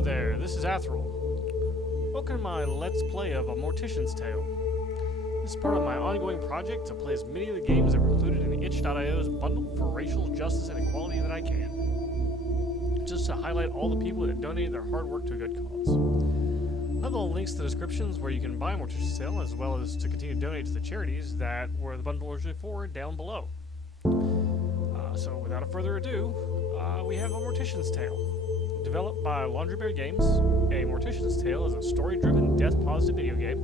Hello there, this is Athril. Welcome to my Let's Play of A Mortician's Tale. This is part of my ongoing project to play as many of the games that were included in itch.io's bundle for racial justice and equality that I can. Just to highlight all the people that donated their hard work to a good cause. I have all links to the descriptions where you can buy Mortician's Tale, as well as to continue to donate to the charities that were the bundle originally for down below. So without further ado, we have A Mortician's Tale. Developed by Laundry Bear Games, A Mortician's Tale is a story-driven, death-positive video game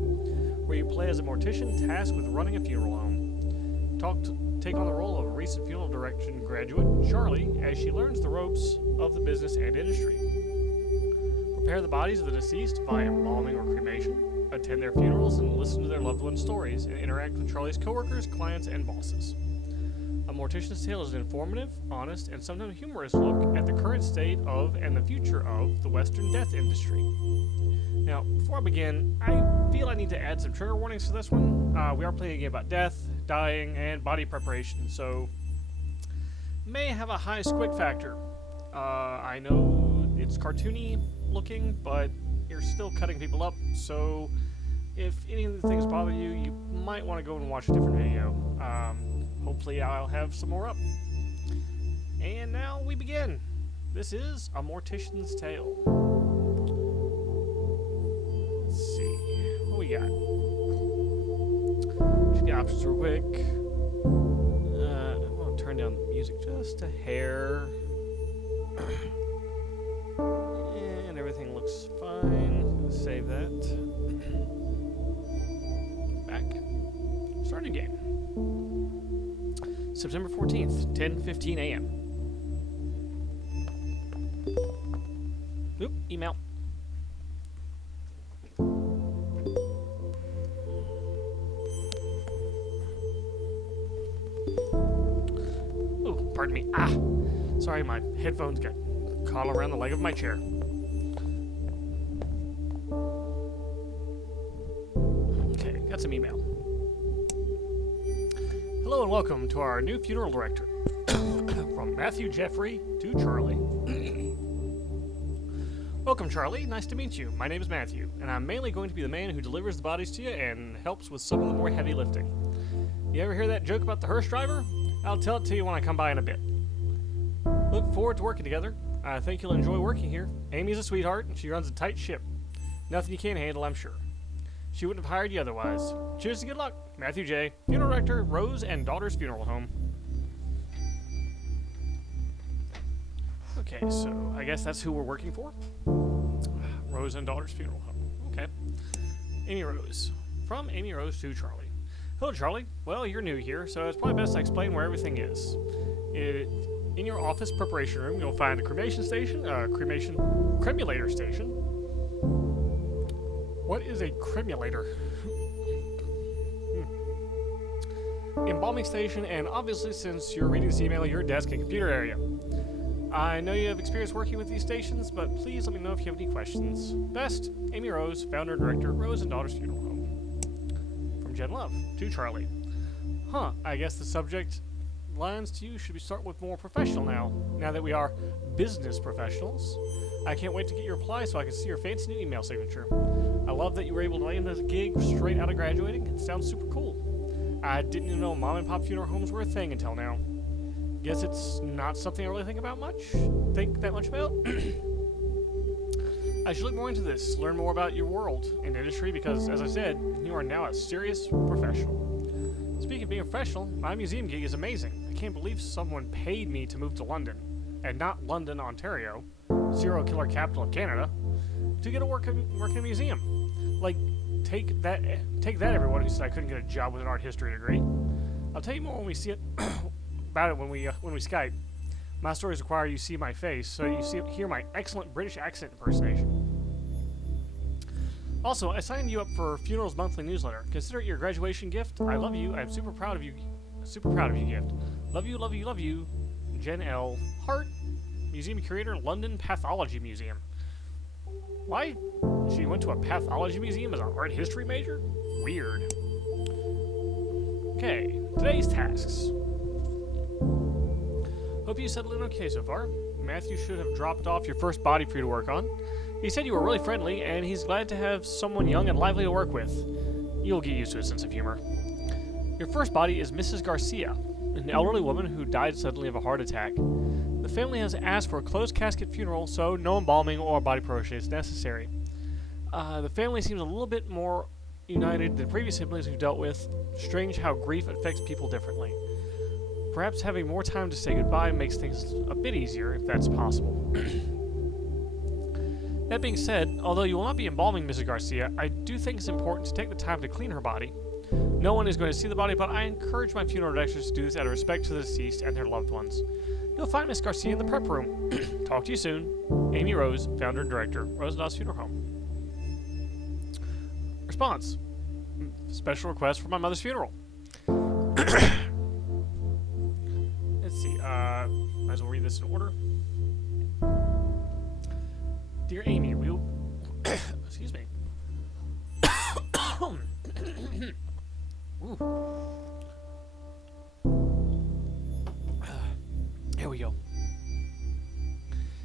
where you play as a mortician tasked with running a funeral home. Take on the role of a recent funeral direction graduate, Charlie, as she learns the ropes of the business and industry. Prepare the bodies of the deceased via embalming or cremation, attend their funerals and listen to their loved ones' stories, and interact with Charlie's coworkers, clients, and bosses. A Mortician's Tale is an informative, honest, and sometimes humorous look at the current state of and the future of the Western death industry. Now, before I begin, I feel I need to add some trigger warnings to this one. We are playing a game about death, dying, and body preparation, so may have a high squid factor. I know it's cartoony looking, but you're still cutting people up, so if any of the things bother you, you might want to go and watch a different video. Hopefully I'll have some more up. And now we begin. This is A Mortician's Tale. Let's see. What we got? Check the options real quick. I'm going to turn down the music just a hair. And everything looks fine. Let's save that. Back. Start a game. September 14th, 10:15 a.m. Oop, email. Oh, pardon me. Sorry, my headphones got caught around the leg of my chair. Okay, got some email. Hello and welcome to our new funeral director. From Matthew Jeffrey to Charlie. Welcome, Charlie. Nice to meet you. My name is Matthew, and I'm mainly going to be the man who delivers the bodies to you and helps with some of the more heavy lifting. You ever hear that joke about the hearse driver? I'll tell it to you when I come by in a bit. Look forward to working together. I think you'll enjoy working here. Amy's a sweetheart, and she runs a tight ship. Nothing you can't handle, I'm sure. She wouldn't have hired you otherwise. Cheers and good luck. Matthew J., Funeral Director, Rose and Daughter's Funeral Home. Okay, so I guess that's who we're working for. Rose and Daughter's Funeral Home. Okay. Amy Rose. From Amy Rose to Charlie. Hello, Charlie. Well, you're new here, so it's probably best I explain where everything is. In your office preparation room, you'll find a cremation station, cremulator station. What is a cremulator? Embalming station, and obviously, since you're reading this email, your desk and computer area. I know you have experience working with these stations, but please let me know if you have any questions. Best, Amy Rose, founder and director, Rose and Daughter's Funeral Home. From Jen Love to Charlie. I guess the subject lines to you should start with more professional now that we are business professionals. I can't wait to get your reply so I can see your fancy new email signature. I love that you were able to land this gig straight out of graduating. It sounds super cool. I didn't even know mom and pop funeral homes were a thing until now. Guess it's not something I really think that much about. I should look more into this, learn more about your world and industry because, as I said, you are now a serious professional. Speaking of being a professional, my museum gig is amazing. I can't believe someone paid me to move to London, and not London, Ontario, serial killer capital of Canada, to get to work in a museum. Like, take that, everyone who said I couldn't get a job with an art history degree. I'll tell you more when we see it about it when we Skype. My stories require you see my face, so you hear my excellent British accent impersonation. Also, I signed you up for Funeral's monthly newsletter. Consider it your graduation gift. I love you. I'm super proud of you. Super proud of you. Gift. Love you. Love you. Love you. Jen L. Hart, Museum Curator, London Pathology Museum. Why? She went to a pathology museum as an art history major? Weird. Okay, today's tasks. Hope you settled in okay so far. Matthew should have dropped off your first body for you to work on. He said you were really friendly, and he's glad to have someone young and lively to work with. You'll get used to his sense of humor. Your first body is Mrs. Garcia, an elderly woman who died suddenly of a heart attack. The family has asked for a closed casket funeral, so no embalming or body cremation is necessary. The family seems a little bit more united than previous siblings we've dealt with. Strange how grief affects people differently. Perhaps having more time to say goodbye makes things a bit easier, if that's possible. That being said, although you will not be embalming Mrs. Garcia, I do think it's important to take the time to clean her body. No one is going to see the body, but I encourage my funeral directors to do this out of respect to the deceased and their loved ones. You'll find Miss Garcia in the prep room. Talk to you soon. Amy Rose, founder and director, Rose and Dawes Funeral Home. Response. Special request for my mother's funeral. Let's see. Might as well read this in order. Dear Amy, we'll... Excuse me. Here we go.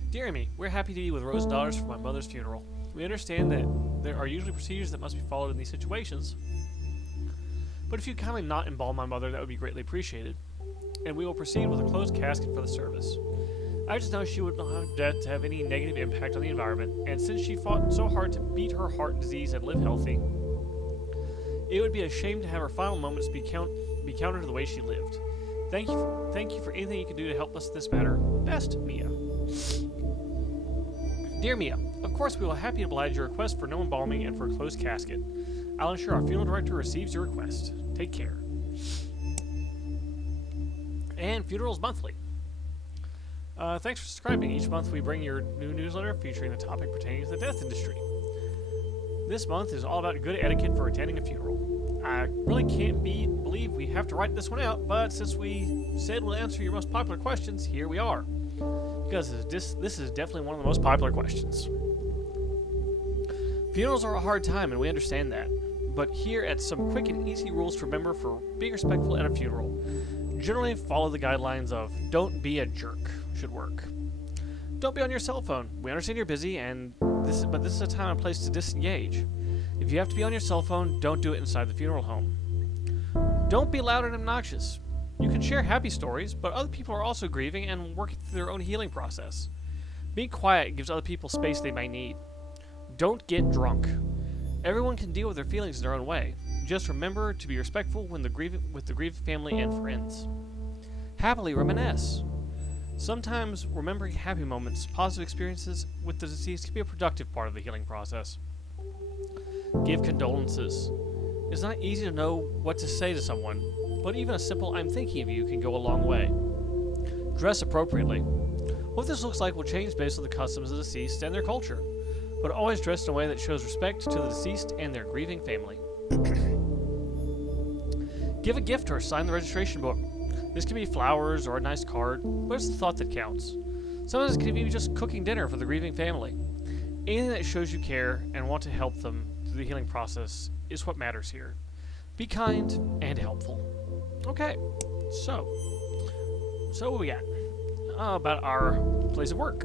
Dear Amy, we're happy to be with Rose and Daughters for my mother's funeral. We understand that there are usually procedures that must be followed in these situations, but if you kindly not embalm my mother, that would be greatly appreciated, and we will proceed with a closed casket for the service. I just know she would not want death to have any negative impact on the environment, and since she fought so hard to beat her heart disease and live healthy, it would be a shame to have her final moments be countered the way she lived. Thank you for anything you can do to help us in this matter. Best, Mia. Dear Mia, of course we will happily oblige your request for no embalming and for a closed casket. I'll ensure our funeral director receives your request. Take care. And funerals monthly. Thanks for subscribing. Each month we bring your new newsletter featuring the topic pertaining to the death industry. This month is all about good etiquette for attending a funeral. I really can't believe we have to write this one out, but since we said we'll answer your most popular questions, here we are. Because this is definitely one of the most popular questions. Funerals are a hard time, and we understand that. But here at some quick and easy rules to remember for being respectful at a funeral. Generally follow the guidelines of don't be a jerk should work. Don't be on your cell phone. We understand you're busy, but this is a time and place to disengage. If you have to be on your cell phone, don't do it inside the funeral home. Don't be loud and obnoxious. You can share happy stories, but other people are also grieving and working through their own healing process. Being quiet gives other people space they may need. Don't get drunk. Everyone can deal with their feelings in their own way. Just remember to be respectful with the grieving family and friends. Happily reminisce. Sometimes remembering happy moments, positive experiences with the deceased can be a productive part of the healing process. Give condolences. It's not easy to know what to say to someone, but even a simple "I'm thinking of you" can go a long way. Dress appropriately. What this looks like will change based on the customs of the deceased and their culture, but always dress in a way that shows respect to the deceased and their grieving family. Give a gift or sign the registration book. This can be flowers or a nice card, but it's the thought that counts. Sometimes it can be just cooking dinner for the grieving family. Anything that shows you care and want to help them through the healing process is what matters here. Be kind and helpful. Okay, so what we got? About our place of work.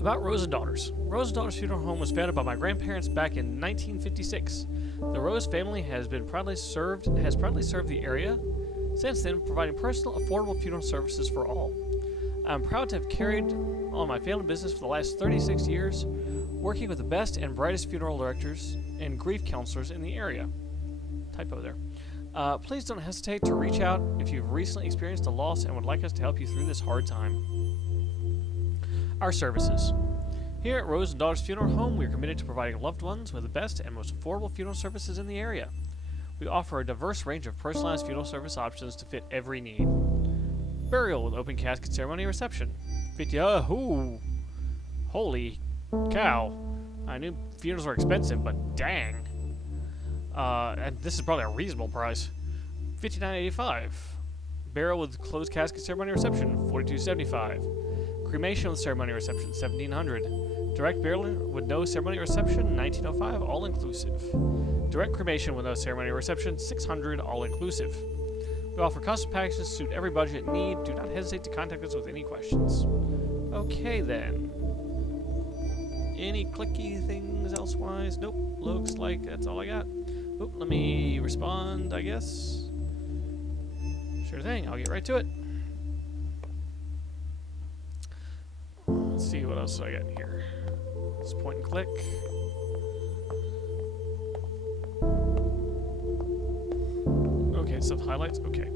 About Rose and Daughters. Rose and Daughters Funeral Home was founded by my grandparents back in 1956. The Rose family has proudly served the area since then, providing personal, affordable funeral services for all. I'm proud to have carried on my family business for the last 36 years, working with the best and brightest funeral directors and grief counselors in the area. Typo there. Please don't hesitate to reach out if you've recently experienced a loss and would like us to help you through this hard time. Our services. Here at Rose and Daughters Funeral Home, we are committed to providing loved ones with the best and most affordable funeral services in the area. We offer a diverse range of personalized funeral service options to fit every need. Burial with open casket ceremony reception. Holy cow. I knew funerals were expensive, but dang. And this is probably a reasonable price. $59.85. Burial with closed casket ceremony reception. $42.75. Cremation with ceremony reception. $1,700. Direct burial with no ceremony reception. $19.05. All inclusive. Direct cremation with no ceremony reception. $600. All inclusive. We offer custom packages to suit every budget and need. Do not hesitate to contact us with any questions. Okay then. Any clicky things elsewise? Nope. Looks like that's all I got. Oop, let me respond, I guess. Sure thing, I'll get right to it. Let's see what else I got here. Let's point and click. Okay, stuff highlights. Okay.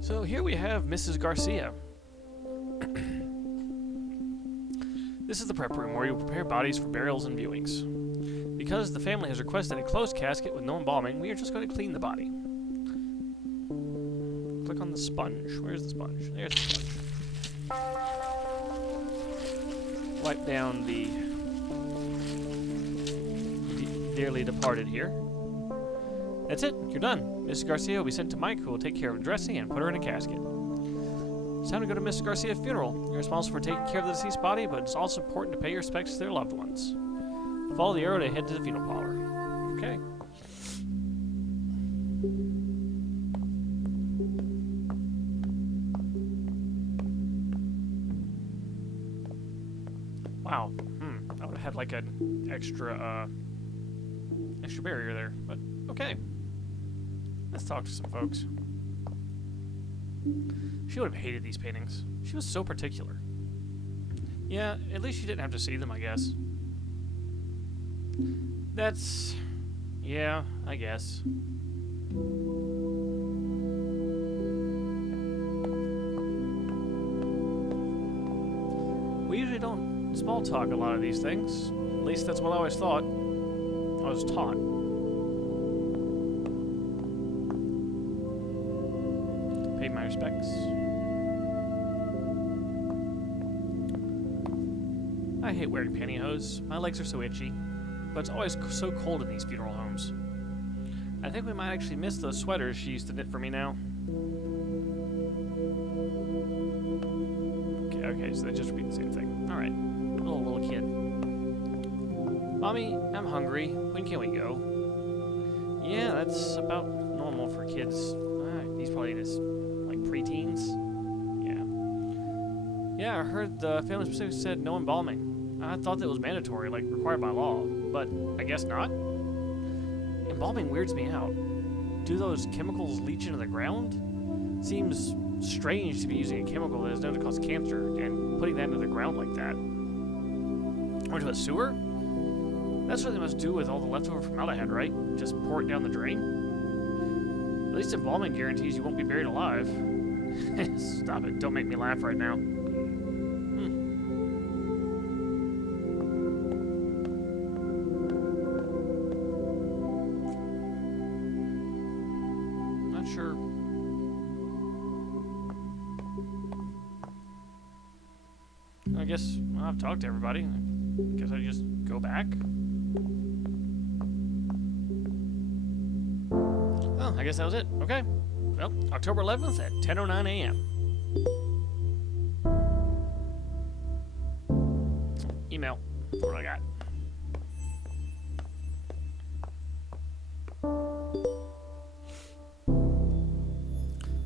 So here we have Mrs. Garcia. This is the prep room where you prepare bodies for burials and viewings. Because the family has requested a closed casket with no embalming, we are just going to clean the body. Click on the sponge. Where's the sponge? There's the sponge. Wipe down the dearly departed here. That's it. You're done. Mrs. Garcia will be sent to Mike, who will take care of dressing and put her in a casket. It's time to go to Mrs. Garcia's funeral. You're responsible for taking care of the deceased body, but it's also important to pay your respects to their loved ones. Follow the arrow to head to the funeral parlor. Okay. Wow. I would have had like an extra barrier there, but okay. Let's talk to some folks. She would have hated these paintings. She was so particular. Yeah, at least she didn't have to see them, I guess. That's... yeah, I guess. We usually don't small talk a lot of these things. At least that's what I always thought. I was taught. Pay my respects. I hate wearing pantyhose. My legs are so itchy. But it's always so cold in these funeral homes. I think we might actually miss those sweaters she used to knit for me now. Okay, so they just repeat the same thing. Alright. Little kid. Mommy, I'm hungry. When can we go? Yeah, that's about normal for kids. He's probably just, like, preteens. Yeah, I heard the family specifically said no embalming. I thought that was mandatory, like required by law, but I guess not. Embalming weirds me out. Do those chemicals leach into the ground? Seems strange to be using a chemical that is known to cause cancer and putting that into the ground like that. Or into a sewer? That's what they must do with all the leftover formaldehyde, right? Just pour it down the drain? At least embalming guarantees you won't be buried alive. Stop it, don't make me laugh right now. Sure. I guess I've talked to everybody. I guess I just go back. Oh, I guess that was it. Okay. Well, October 11th at 10:09 a.m. Email. What do I got?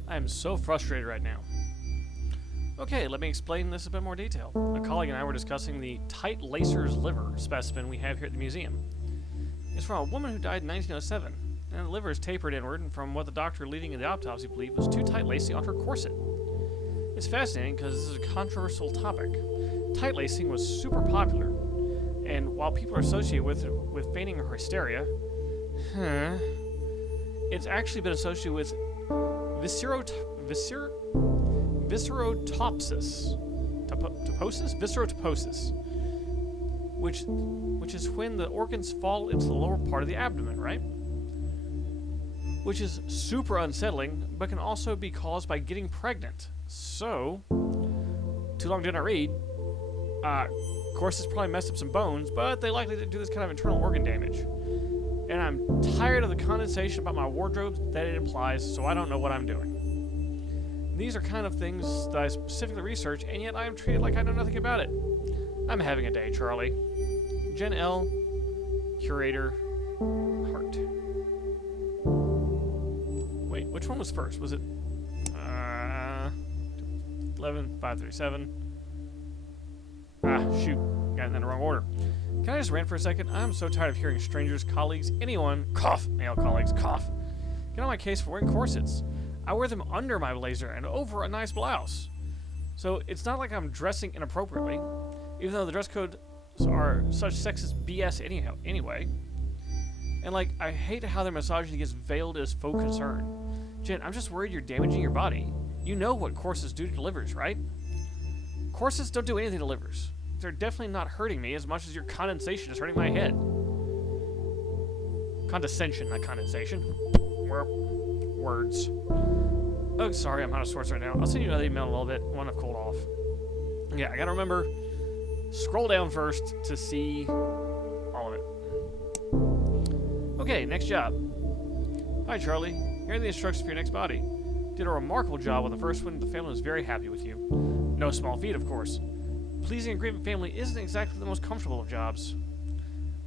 I am so frustrated right now. Okay, let me explain this in a bit more detail. A colleague and I were discussing the tight lacer's liver specimen we have here at the museum. It's from a woman who died in 1907, and the liver is tapered inward, and from what the doctor leading in the autopsy believed was too tight lacing on her corset. It's fascinating because this is a controversial topic. Tight lacing was super popular, and while people are associated with fainting or hysteria, it's actually been associated with viscerotopsis, which is when the organs fall into the lower part of the abdomen, right? Which is super unsettling, but can also be caused by getting pregnant. So, too long did not read. Of course, this probably messed up some bones, but they likely didn't do this kind of internal organ damage. And I'm tired of the condensation about my wardrobe that it implies, so I don't know what I'm doing. These are kind of things that I specifically research, and yet I am treated like I know nothing about it. I'm having a day, Charlie. Jen L., Curator, Heart. Wait, which one was first? Was it 11, 537? Ah, shoot. Got it in the wrong order. Can I just rant for a second? I'm so tired of hearing strangers, colleagues, anyone, cough, male colleagues, cough, get on my case for wearing corsets. I wear them under my blazer and over a nice blouse. So it's not like I'm dressing inappropriately, even though the dress codes are such sexist BS anyway. And like, I hate how their misogyny gets veiled as faux concern. Jen, I'm just worried you're damaging your body. You know what corsets do to livers, right? Corsets don't do anything to livers. They're definitely not hurting me as much as your condensation is hurting my head. Condescension, not condensation. Words. Oh, sorry, I'm out of sorts right now. I'll send you another email in a little bit when I've cooled off. Yeah, I gotta remember, scroll down first to see all of it. Okay, next job. Hi, Charlie. Here are the instructions for your next body. Did a remarkable job on the first one. The family was very happy with you. No small feat, of course. Pleasing a grieving family isn't exactly the most comfortable of jobs.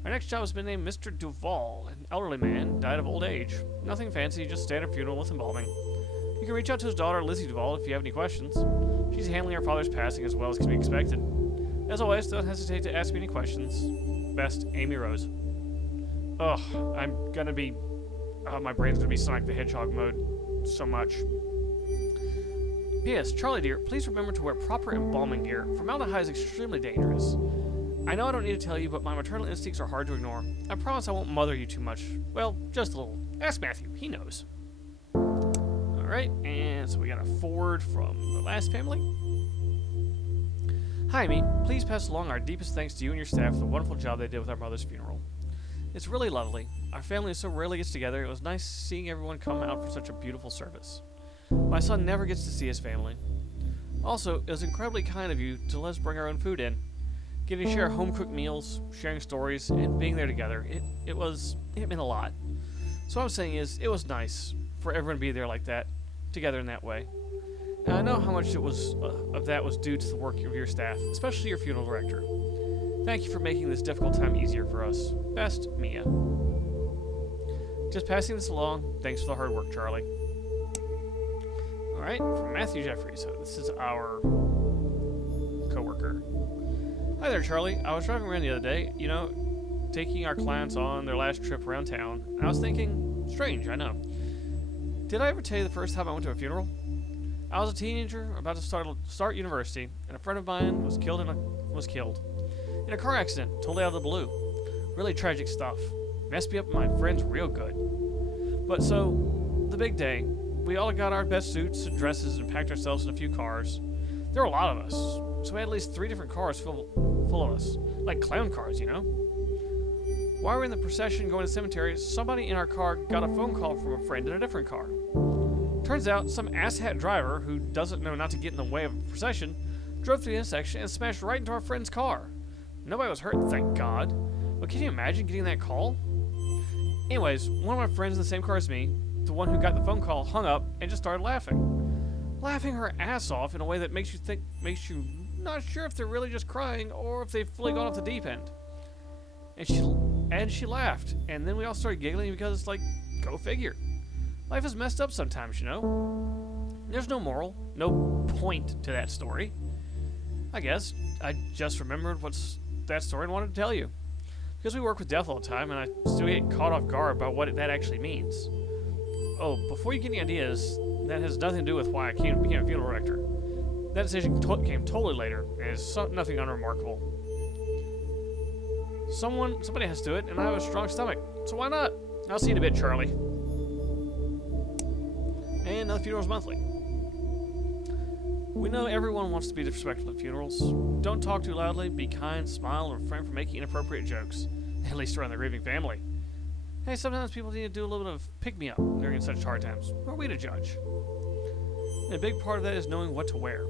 Our next job has been named Mr. Duval, an elderly man, died of old age. Nothing fancy, just standard funeral with embalming. You can reach out to his daughter, Lizzie Duval, if you have any questions. She's handling her father's passing as well as can be expected. As always, don't hesitate to ask me any questions. Best, Amy Rose. Ugh, I'm gonna be... my brain's gonna be Sonic the Hedgehog mode so much. P.S. Charlie dear, please remember to wear proper embalming gear. Formaldehyde is extremely dangerous. I know I don't need to tell you, but my maternal instincts are hard to ignore. I promise I won't mother you too much. Well, just a little. Ask Matthew, he knows. Alright, and so we got a forward from the last family. Hi, Amy. Please pass along our deepest thanks to you and your staff for the wonderful job they did with our mother's funeral. It's really lovely. Our family so rarely gets together. It was nice seeing everyone come out for such a beautiful service. My son never gets to see his family. Also, it was incredibly kind of you to let us bring our own food in. Getting to share home-cooked meals, sharing stories, and being there together, it meant a lot. So what I'm saying is, it was nice for everyone to be there like that, together in that way. And I know how much it was of that was due to the work of your staff, especially your funeral director. Thank you for making this difficult time easier for us. Best, Mia. Just passing this along. Thanks for the hard work, Charlie. Alright, from Matthew Jeffries. So this is our coworker. Hi there, Charlie. I was driving around the other day, taking our clients on their last trip around town. And I was thinking, strange, I know. Did I ever tell you the first time I went to a funeral? I was a teenager about to start university, and a friend of mine was killed in a car accident, totally out of the blue. Really tragic stuff. Messed me up and my friends real good. But so, the big day. We all got our best suits and dresses and packed ourselves in a few cars. There were a lot of us, so we had at least 3 different cars full of us. Like clown cars, While we were in the procession going to the cemetery, somebody in our car got a phone call from a friend in a different car. Turns out, some asshat driver who doesn't know not to get in the way of a procession drove through the intersection and smashed right into our friend's car. Nobody was hurt, thank God. But can you imagine getting that call? Anyways, one of my friends in the same car as me, the one who got the phone call, hung up and just started laughing. Laughing her ass off in a way that makes you not sure if they're really just crying or if they've fully gone off the deep end. And she laughed, and then we all started giggling because, go figure. Life is messed up sometimes, There's no moral, no point to that story. I guess I just remembered that story and wanted to tell you. Because we work with death all the time, and I still get caught off guard by what that actually means. Oh, before you get any ideas, that has nothing to do with why I became a funeral director. That decision came totally later, and is nothing unremarkable. Somebody has to do it, and I have a strong stomach, so why not? I'll see you in a bit, Charlie. And another Funerals Monthly. We know everyone wants to be disrespectful at funerals. Don't talk too loudly, be kind, smile, and refrain from making inappropropriate jokes, at least around the grieving family. Hey, sometimes people need to do a little bit of pick-me-up during such hard times. Who are we to judge? And a big part of that is knowing what to wear.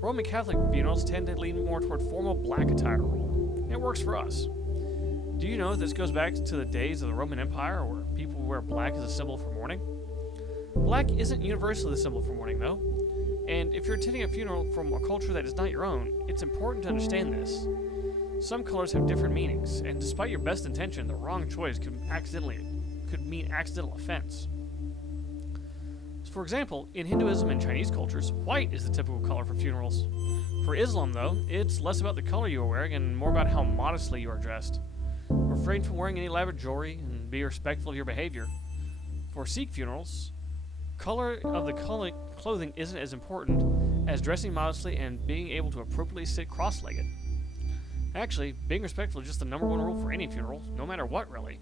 Roman Catholic funerals tend to lean more toward formal black attire rule. It works for us. Do you know this goes back to the days of the Roman Empire where people wear black as a symbol for mourning? Black isn't universally the symbol for mourning, though. And if you're attending a funeral from a culture that is not your own, it's important to understand this. Some colors have different meanings, and despite your best intention, the wrong choice could mean accidental offense. For example, in Hinduism and Chinese cultures, white is the typical color for funerals. For Islam, though, it's less about the color you are wearing and more about how modestly you are dressed. Refrain from wearing any elaborate jewelry and be respectful of your behavior. For Sikh funerals, color of the clothing isn't as important as dressing modestly and being able to appropriately sit cross-legged. Actually, being respectful is just the number one rule for any funeral, no matter what, really.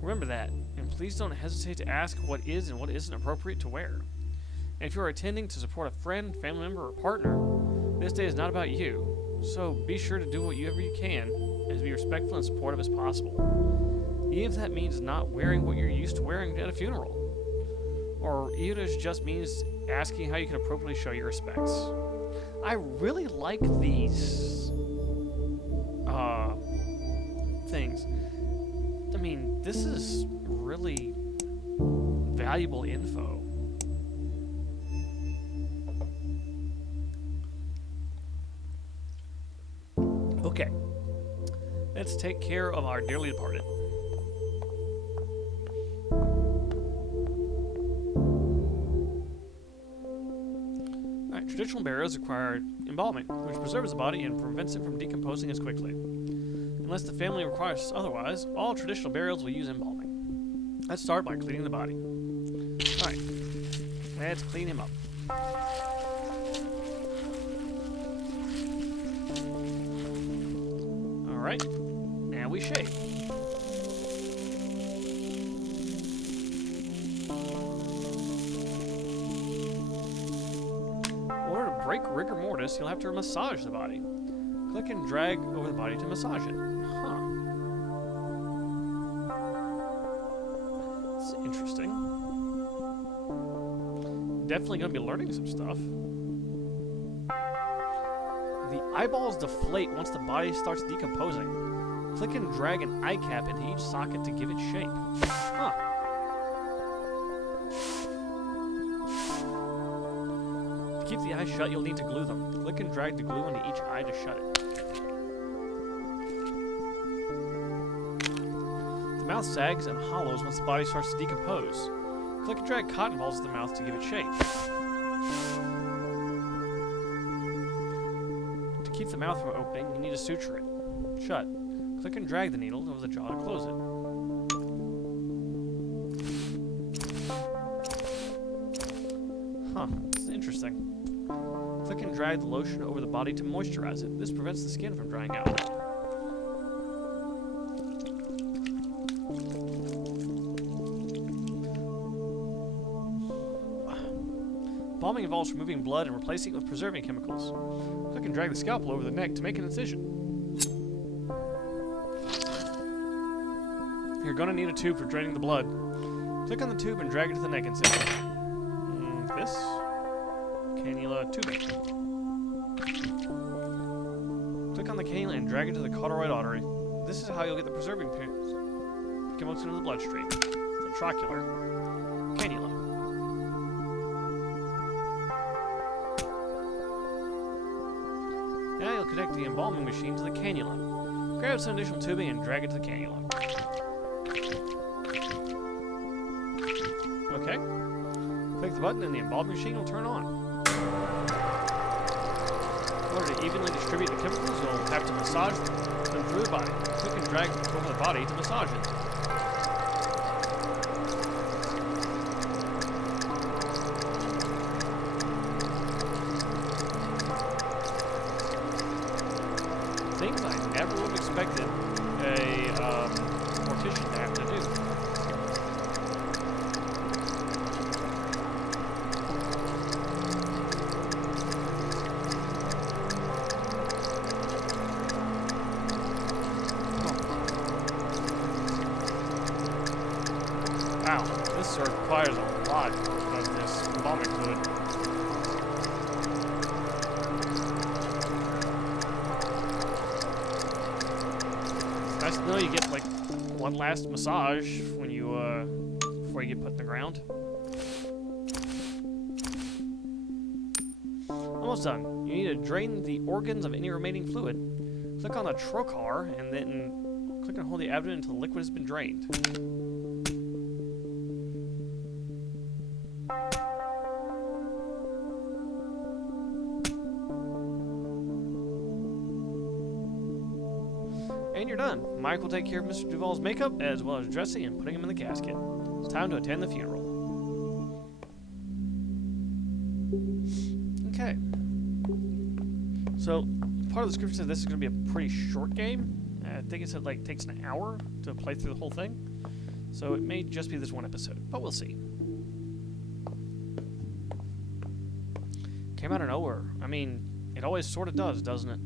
Remember that, and please don't hesitate to ask what is and what isn't appropriate to wear. And if you are attending to support a friend, family member, or partner, this day is not about you, so be sure to do whatever you can and to be respectful and supportive as possible. Even if that means not wearing what you're used to wearing at a funeral. Or even if it just means asking how you can appropriately show your respects. I really like these things. I mean, this is really valuable info. Okay, let's take care of our dearly departed. Alright, traditional burials require embalming, which preserves the body and prevents it from decomposing as quickly. Unless the family requires otherwise, all traditional burials will use embalming. Let's start by cleaning the body. Alright, let's clean him up. Alright, now we shave. In order to break rigor mortis, you'll have to massage the body. Click and drag over the body to massage it. Huh. It's interesting. Definitely going to be learning some stuff. The eyeballs deflate once the body starts decomposing. Click and drag an eye cap into each socket to give it shape. Huh. To keep the eyes shut, you'll need to glue them. Click and drag the glue into each eye to shut it. The mouth sags and hollows once the body starts to decompose. Click and drag cotton balls to the mouth to give it shape. To keep the mouth from opening, you need to suture it shut. Click and drag the needle over the jaw to close it. Huh, this is interesting. Click and drag the lotion over the body to moisturize it. This prevents the skin from drying out. Embalming involves removing blood and replacing it with preserving chemicals. Click and drag the scalpel over the neck to make an incision. You're going to need a tube for draining the blood. Click on the tube and drag it to the neck incision. This? Cannula tubing. Click on the cannula and drag it to the carotid artery. This is how you'll get the preserving chemicals into the bloodstream. The trocular cannula. Now you'll connect the embalming machine to the cannula. Grab some additional tubing and drag it to the cannula. Okay. Click the button and the embalming machine will turn on. In order to evenly distribute the chemicals, you'll have to massage them through the body. Click and drag over the body to massage it. Things I never would have expected a mortician to have to do. Wow, this requires a lot of this embalming fluid. Nice to know you get like one last massage when you before you get put in the ground. Almost done. You need to drain the organs of any remaining fluid. Click on the trocar and then click and hold the abdomen until the liquid has been drained. And you're done. Mike will take care of Mr. Duval's makeup, as well as dressing and putting him in the casket. It's time to attend the funeral. Okay. So, part of the description said this is going to be a pretty short game. I think it said, like, takes an hour to play through the whole thing. So it may just be this one episode, but we'll see. Came out of nowhere. I mean, it always sort of does, doesn't it?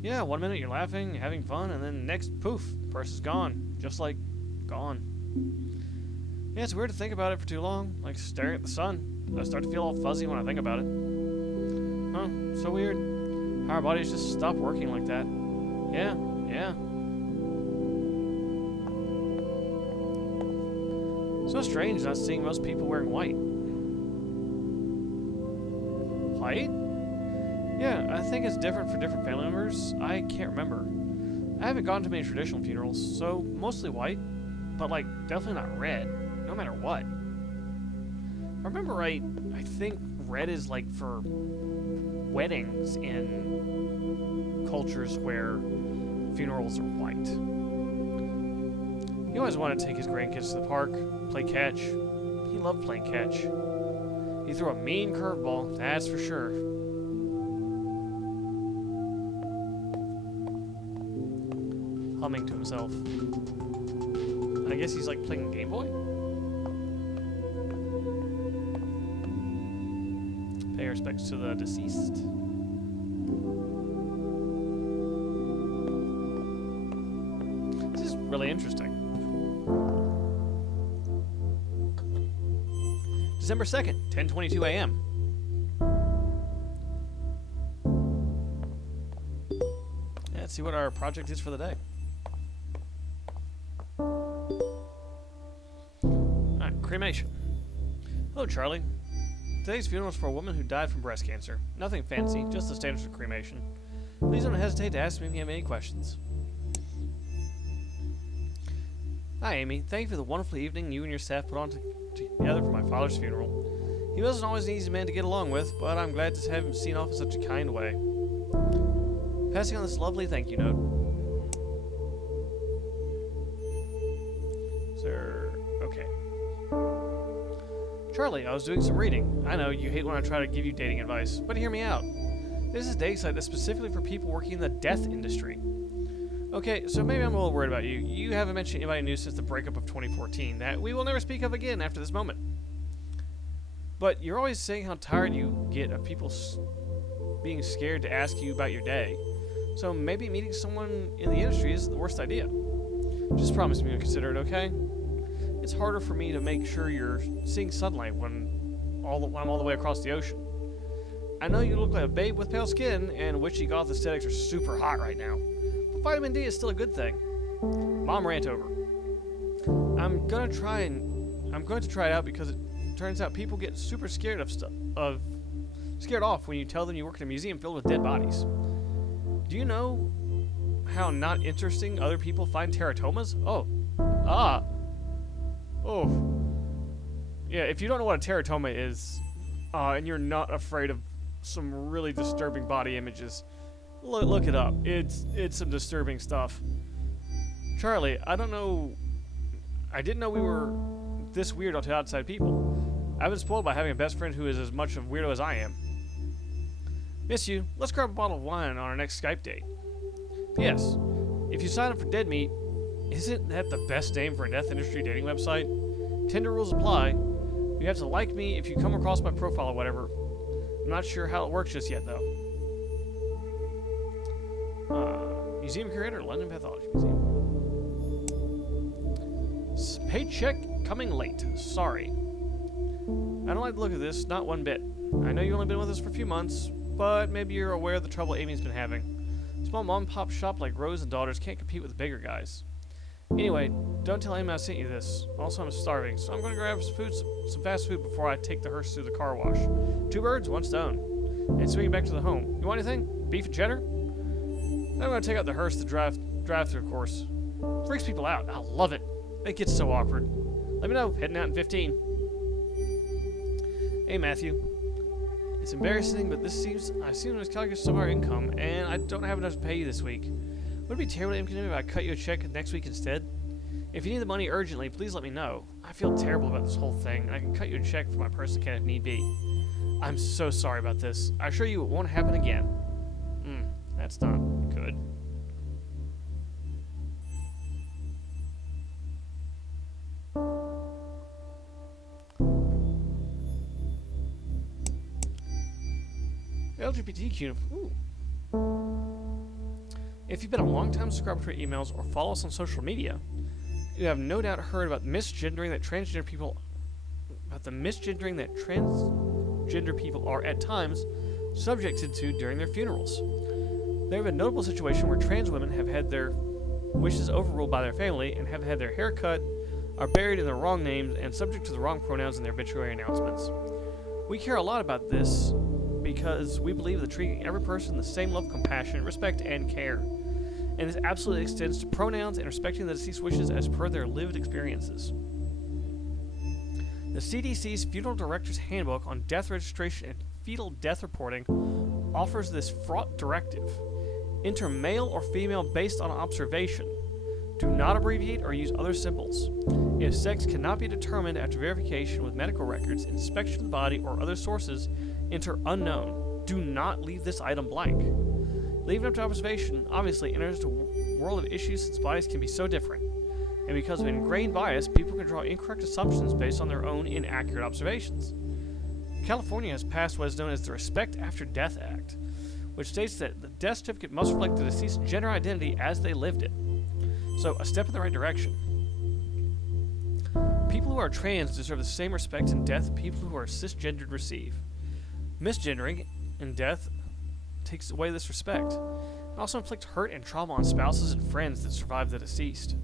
Yeah, 1 minute you're laughing, having fun, and then next, poof, the person's gone. Just like, gone. Yeah, it's weird to think about it for too long, like staring at the sun. I start to feel all fuzzy when I think about it. Huh, so weird. How our bodies just stop working like that. Yeah. So strange not seeing most people wearing white. White? Yeah, I think it's different for different family members. I can't remember. I haven't gone to many traditional funerals, so mostly white, but like definitely not red, no matter what. If I remember right, I think red is like for weddings in cultures where funerals are white. He always wanted to take his grandkids to the park, play catch. He loved playing catch. He threw a mean curveball, that's for sure. Humming to himself. I guess he's like playing Game Boy? Pay respects to the deceased. This is really interesting. December 2nd, 10:22 a.m. Yeah, let's see what our project is for the day. Alright, cremation. Hello, Charlie. Today's funeral is for a woman who died from breast cancer. Nothing fancy, just the standards of cremation. Please don't hesitate to ask me if you have any questions. Hi, Amy. Thank you for the wonderful evening you and your staff put on together for my father's funeral. He wasn't always an easy man to get along with, but I'm glad to have him seen off in such a kind way. Passing on this lovely thank you note. Sir, okay. Charlie, I was doing some reading. I know you hate when I try to give you dating advice, but hear me out. This is a dating site that's specifically for people working in the death industry. Okay, so maybe I'm a little worried about you. You haven't mentioned anybody new since the breakup of 2014 that we will never speak of again after this moment. But you're always saying how tired you get of people being scared to ask you about your day. So maybe meeting someone in the industry is the worst idea. Just promise me you'll consider it, okay? It's harder for me to make sure you're seeing sunlight when I'm all the way across the ocean. I know you look like a babe with pale skin, and witchy goth aesthetics are super hot right now. But vitamin D is still a good thing. Mom rant over. I'm going to try it out because it turns out people get super scared scared off when you tell them you work in a museum filled with dead bodies. Do you know how not interesting other people find teratomas? Yeah, if you don't know what a teratoma is, and you're not afraid of some really disturbing body images, look it up. It's some disturbing stuff. Charlie, I didn't know we were this weird to outside people. I've been spoiled by having a best friend who is as much of a weirdo as I am. Miss you. Let's grab a bottle of wine on our next Skype date. P.S. If you sign up for Dead Meat, isn't that the best name for a death industry dating website? Tinder rules apply. You have to like me if you come across my profile or whatever. I'm not sure how it works just yet, though. Museum curator, London Pathology Museum. Paycheck coming late. Sorry. I don't like the look of this, not one bit. I know you've only been with us for a few months, but maybe you're aware of the trouble Amy's been having. Small mom-and-pop shop like Rose and Daughters can't compete with the bigger guys. Anyway, don't tell Amy I sent you this. Also, I'm starving, so I'm going to grab some fast food before I take the hearse through the car wash. 2 birds, 1 stone. And swing back to the home. You want anything? Beef and cheddar? I'm going to take out the hearse to drive through, of course. Freaks people out. I love it. It gets so awkward. Let me know. Heading out in 15. Hey, Matthew. It's embarrassing, but I seem to miscalculate some of our income, and I don't have enough to pay you this week. Would it be terribly inconvenient if I cut you a check next week instead? If you need the money urgently, please let me know. I feel terrible about this whole thing, and I can cut you a check for my personal account if need be. I'm so sorry about this. I assure you it won't happen again. That's not good. LGBTQ. Ooh. If you've been a long-time subscriber to our emails or follow us on social media, you have no doubt heard about the misgendering that transgender people are at times subjected to during their funerals. There have been a notable situation where trans women have had their wishes overruled by their family and have had their hair cut, are buried in the wrong names, and subject to the wrong pronouns in their obituary announcements. We care a lot about this because we believe that treating every person the same level of compassion, respect, and care. And this absolutely extends to pronouns and respecting the deceased wishes as per their lived experiences. The CDC's Funeral Director's Handbook on Death Registration and Fetal Death Reporting offers this fraught directive. Enter male or female based on observation. Do not abbreviate or use other symbols. If sex cannot be determined after verification with medical records, inspection of the body, or other sources, enter unknown. Do not leave this item blank. Leaving up to observation obviously enters a world of issues since bodies can be so different. And because of ingrained bias, people can draw incorrect assumptions based on their own inaccurate observations. California has passed what is known as the Respect After Death Act, which states that the death certificate must reflect the deceased's gender identity as they lived it. So, a step in the right direction. People who are trans deserve the same respect in death people who are cisgendered receive. Misgendering in death takes away this respect, and also inflicts hurt and trauma on spouses and friends that survive the deceased.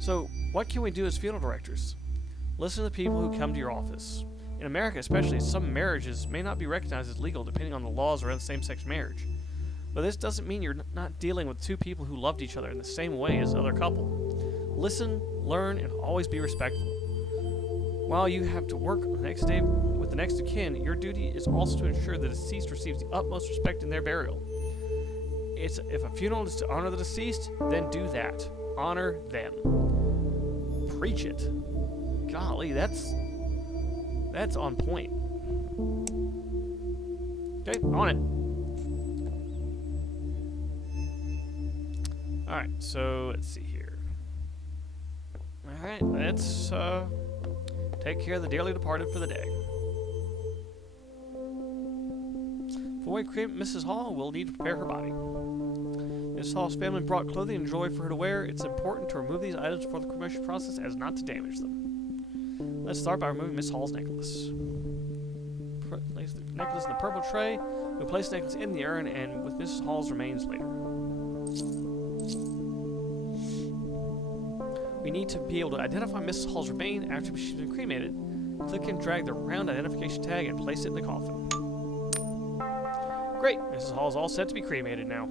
So, what can we do as funeral directors? Listen to the people who come to your office. In America especially, some marriages may not be recognized as legal depending on the laws around same-sex marriage. But this doesn't mean you're not dealing with two people who loved each other in the same way as other couple. Listen, learn, and always be respectful. While you have to work the next day with the next of kin, your duty is also to ensure the deceased receives the utmost respect in their burial. If a funeral is to honor the deceased, then do that. Honor them. Preach it. Golly, that's on point. Okay, on it. Alright, so let's see here. Alright, let's take care of the dearly departed for the day. Before we cremate Mrs. Hall, we'll need to prepare her body. Mrs. Hall's family brought clothing and jewelry for her to wear. It's important to remove these items before the cremation process as not to damage them. Let's start by removing Miss Hall's necklace. Place the necklace in the purple tray. We'll place the necklace in the urn and with Mrs. Hall's remains later. We need to be able to identify Mrs. Hall's remains after she's been cremated. Click and drag the round identification tag and place it in the coffin. Great! Mrs. Hall's all set to be cremated now.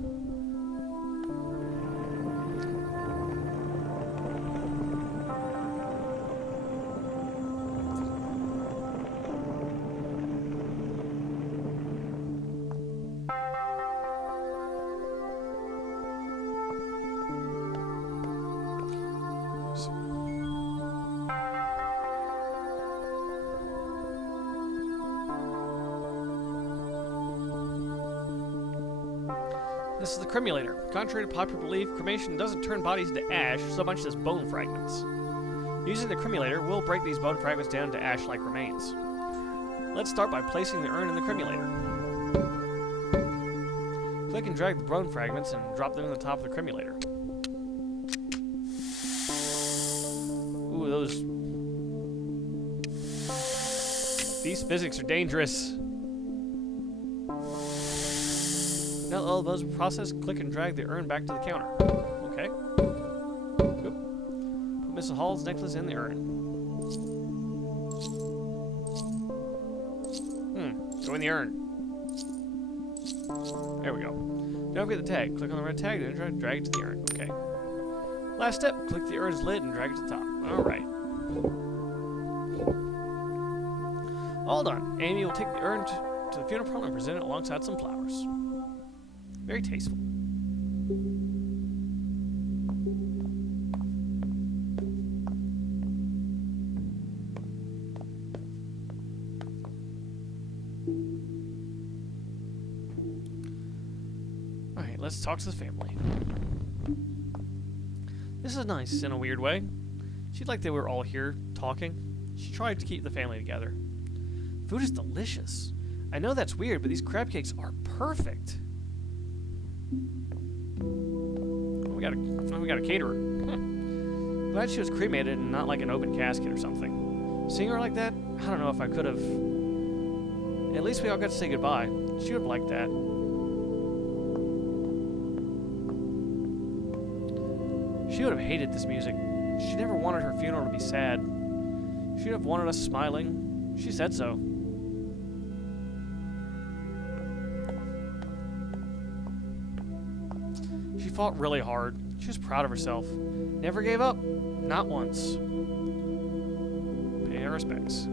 This is the cremulator. Contrary to popular belief, cremation doesn't turn bodies into ash so much as bone fragments. Using the cremulator, we'll break these bone fragments down to ash-like remains. Let's start by placing the urn in the cremulator. Click and drag the bone fragments and drop them in the top of the cremulator. Ooh, these physics are dangerous. Now that all those process, click and drag the urn back to the counter. Okay. Oop. Put Mrs. Hall's necklace in the urn. Go in the urn. There we go. Don't forget the tag. Click on the red tag and drag it to the urn. Okay. Last step, click the urn's lid and drag it to the top. Alright. All done. Amy will take the urn to the funeral parlor and present it alongside some flowers. Very tasteful. Alright, let's talk to the family. This is nice in a weird way. She'd like that we were all here talking. She tried to keep the family together. Food is delicious. I know that's weird, but these crab cakes are perfect. Oh, we got a caterer. Glad she was cremated and not like an open casket or something. Seeing her like that, I don't know if I could have. At least we all got to say goodbye. She would have liked that. She would have hated this music. She never wanted her funeral to be sad. She would have wanted us smiling. She said so. She fought really hard. She was proud of herself. Never gave up. Not once. Pay our respects.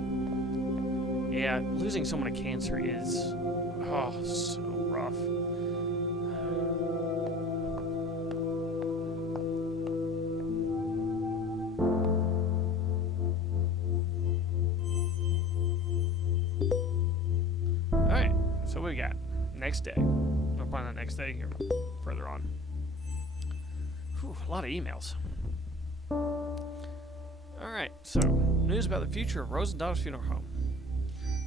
Yeah, losing someone to cancer is... oh, so rough. Alright, so what we got? Next day. No, probably not next day, here, further on. Whew, a lot of emails. Alright, so, news about the future of Rose and Daughter's Funeral Home.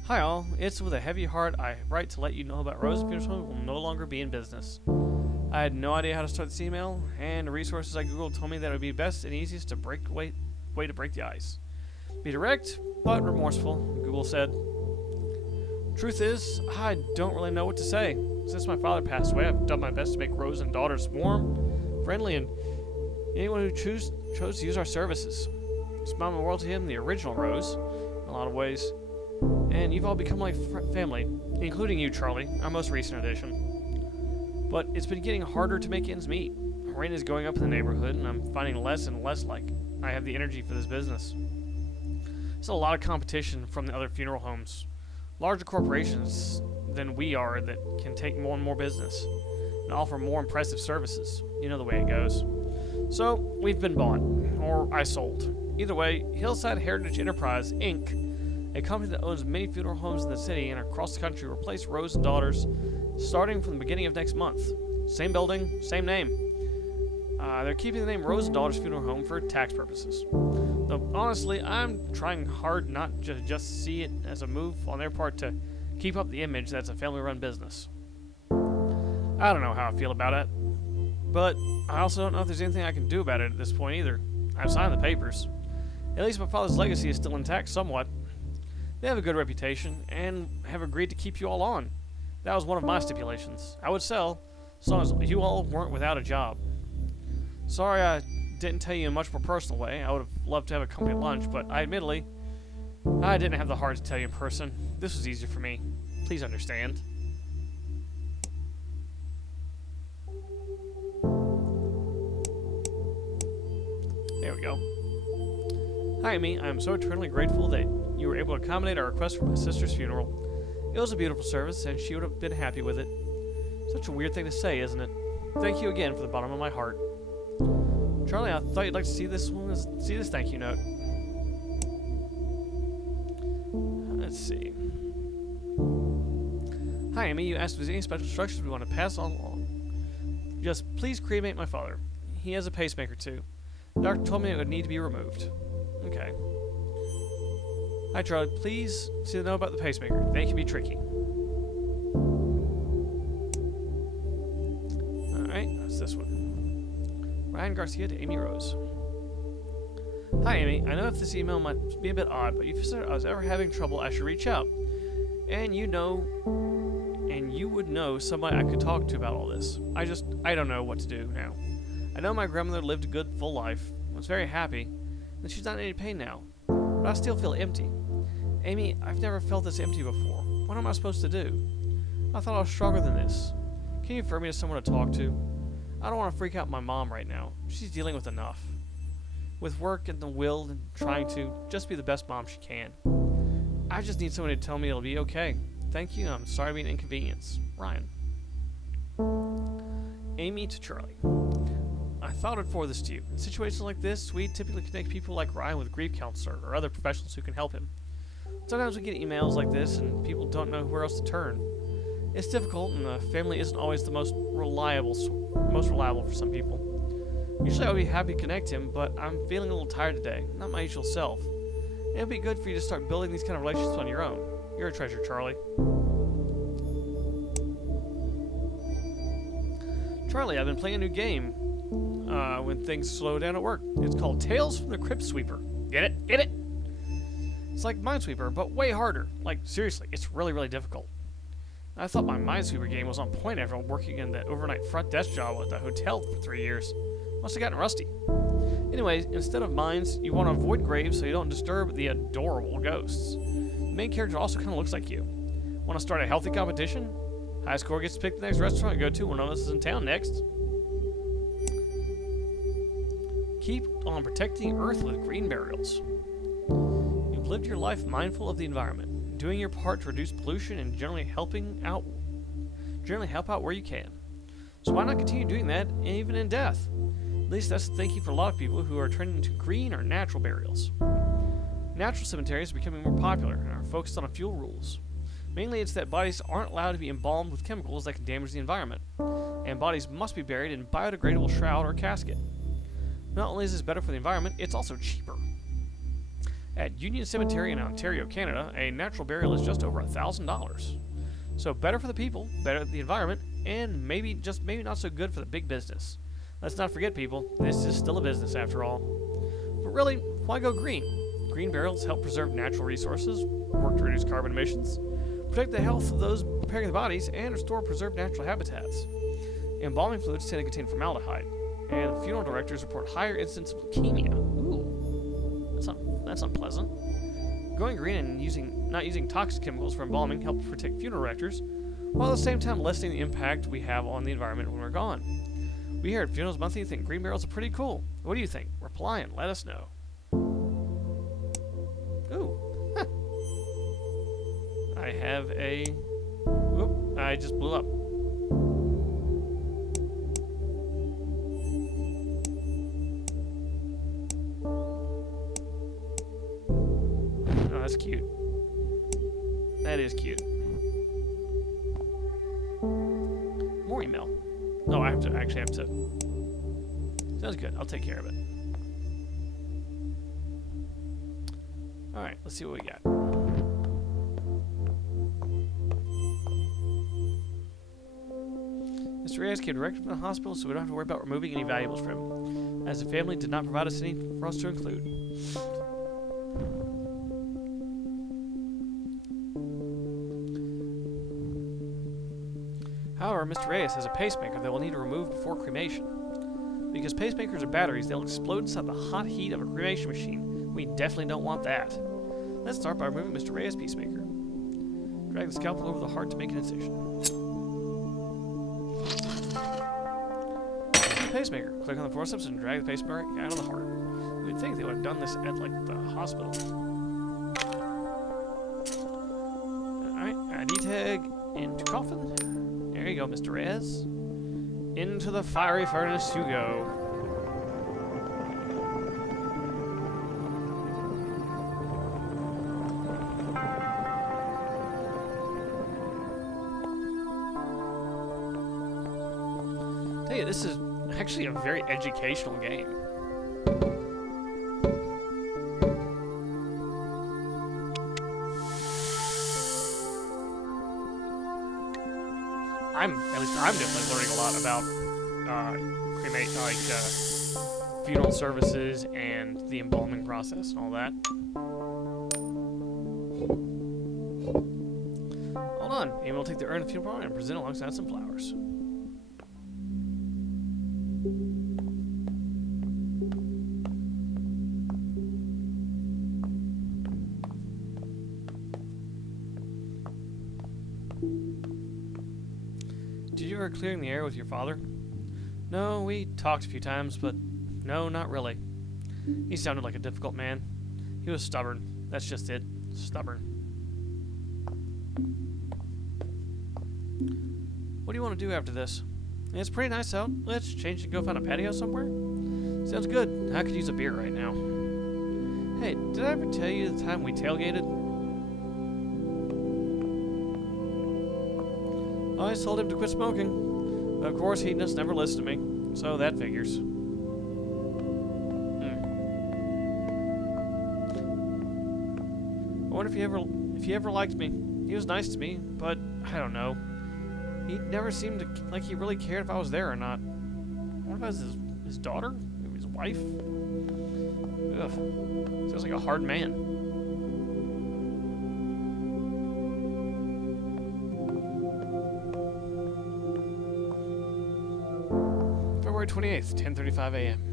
Hi all, it's with a heavy heart I write to let you know about Rose's Funeral Home will no longer be in business. I had no idea how to start this email, and the resources I googled told me that it would be best and easiest to way to break the ice. Be direct, but remorseful, Google said. Truth is, I don't really know what to say. Since my father passed away, I've done my best to make Rose and Daughters warm, friendly, and anyone who chose to use our services. It's meant the world to him, the original Rose, in a lot of ways. And you've all become like family, including you, Charlie, our most recent addition. But it's been getting harder to make ends meet. Rent is going up in the neighborhood, and I'm finding less and less like I have the energy for this business. There's a lot of competition from the other funeral homes. Larger corporations than we are that can take more and more business and offer more impressive services. You know the way it goes. So, we've been bought, or I sold. Either way, Hillside Heritage Enterprise, Inc., a company that owns many funeral homes in the city and across the country, will replace Rose and Daughters starting from the beginning of next month. Same building, same name. They're keeping the name Rose and Daughters Funeral Home for tax purposes. Though, honestly, I'm trying hard not to just see it as a move on their part to keep up the image that's a family-run business. I don't know how I feel about it, but I also don't know if there's anything I can do about it at this point either. I've signed the papers. At least my father's legacy is still intact somewhat. They have a good reputation, and have agreed to keep you all on. That was one of my stipulations. I would sell, as long as you all weren't without a job. Sorry I didn't tell you in a much more personal way. I would have loved to have a company lunch, but I didn't have the heart to tell you in person. This was easier for me. Please understand. There we go. Hi, Amy. I am so eternally grateful that you were able to accommodate our request for my sister's funeral. It was a beautiful service, and she would have been happy with it. Such a weird thing to say, isn't it? Thank you again from the bottom of my heart. Charlie, I thought you'd like to see this thank you note. Let's see. Hi, Amy. You asked if there's any special instructions we want to pass on along. Just please cremate my father. He has a pacemaker too. The doctor told me it would need to be removed. Okay. Hi, Charlie. Please see the note about the pacemaker. They can be tricky. Alright, that's this one. Ryan Garcia to Amy Rose. Hi, Amy. I know if this email might be a bit odd, but if I was ever having trouble, I should reach out. And you would know somebody I could talk to about all this. I don't know what to do now. I know my grandmother lived a good, full life, was very happy, and she's not in any pain now. But I still feel empty. Amy, I've never felt this empty before. What am I supposed to do? I thought I was stronger than this. Can you refer me to someone to talk to? I don't want to freak out my mom right now. She's dealing with enough. With work and the will and trying to just be the best mom she can. I just need someone to tell me it'll be okay. Thank you, I'm sorry to be an inconvenience. Ryan. Amy to Charlie. I thought I'd forward this to you. In situations like this, we typically connect people like Ryan with a grief counselor or other professionals who can help him. Sometimes we get emails like this and people don't know where else to turn. It's difficult, and the family isn't always the most reliable for some people. Usually I would be happy to connect him, but I'm feeling a little tired today, not my usual self. And it'd be good for you to start building these kind of relationships on your own. You're a treasure, Charlie. Charlie, I've been playing a new game when things slow down at work. It's called Tales from the Crypt Sweeper. Get it? Get it? It's like Minesweeper, but way harder. Like, seriously, it's really, really difficult. I thought my Minesweeper game was on point after working in the overnight front desk job at the hotel for 3 years. Must have gotten rusty. Anyways, instead of mines, you want to avoid graves so you don't disturb the adorable ghosts. The main character also kind of looks like you. Want to start a healthy competition? High score gets to pick the next restaurant to go to when one of us is in town next. Keep on protecting Earth with green burials. You've lived your life mindful of the environment, doing your part to reduce pollution and generally help out where you can. So why not continue doing that even in death? At least that's the thinking for a lot of people who are trending to green or natural burials. Natural cemeteries are becoming more popular and are focused on a few rules. Mainly it's that bodies aren't allowed to be embalmed with chemicals that can damage the environment, and bodies must be buried in a biodegradable shroud or casket. Not only is this better for the environment, it's also cheaper. At Union Cemetery in Ontario, Canada, a natural burial is just over $1,000. So better for the people, better for the environment, and maybe not so good for the big business. Let's not forget, people, this is still a business after all. But really, why go green? Green burials help preserve natural resources, work to reduce carbon emissions, protect the health of those preparing the bodies, and restore preserved natural habitats. Embalming fluids tend to contain formaldehyde, and funeral directors report higher incidence of leukemia. Ooh, that's unpleasant. Going green and not using toxic chemicals for embalming helps protect funeral directors, while at the same time lessening the impact we have on the environment when we're gone. We here at Funerals Monthly think green burials are pretty cool. What do you think? Reply and let us know. Ooh. Huh. I have a... Whoop, I just blew up. Oh, that's cute. That is cute. More email. Oh, I actually have to. Sounds good. I'll take care of it. Alright, let's see what we got. Mr. Reyes came directly from the hospital, so we don't have to worry about removing any valuables from him, as the family did not provide us any for us to include. However, Mr. Reyes has a pacemaker that we'll need to remove before cremation. Because pacemakers are batteries, they'll explode inside the hot heat of a cremation machine. We definitely don't want that. Let's start by removing Mr. Reyes' pacemaker. Drag the scalpel over the heart to make an incision. Pacemaker. Click on the forceps and drag the pacemaker out of the heart. You would think they would have done this at, like, the hospital. Alright, ID tag into coffin. There you go, Mr. Reyes. Into the fiery furnace you go. Tell you, this is actually a very educational game. I'm definitely learning a lot about funeral services and the embalming process and all that. Hold on, Amy will take the urn to the funeral parlor and present alongside some flowers. Did you ever clearing the air with your father? No, we talked a few times, but no, not really. He sounded like a difficult man. He was stubborn. That's just it. Stubborn. What do you want to do after this? It's pretty nice out. Let's change and go find a patio somewhere? Sounds good. I could use a beer right now. Hey, did I ever tell you the time we tailgated? I told him to quit smoking. But of course, he just never listened to me, so that figures. I wonder if he ever liked me. He was nice to me, but I don't know. He never seemed like he really cared if I was there or not. What about his daughter? His wife? Ugh. Sounds like a hard man. February 28th, 10:35 a.m.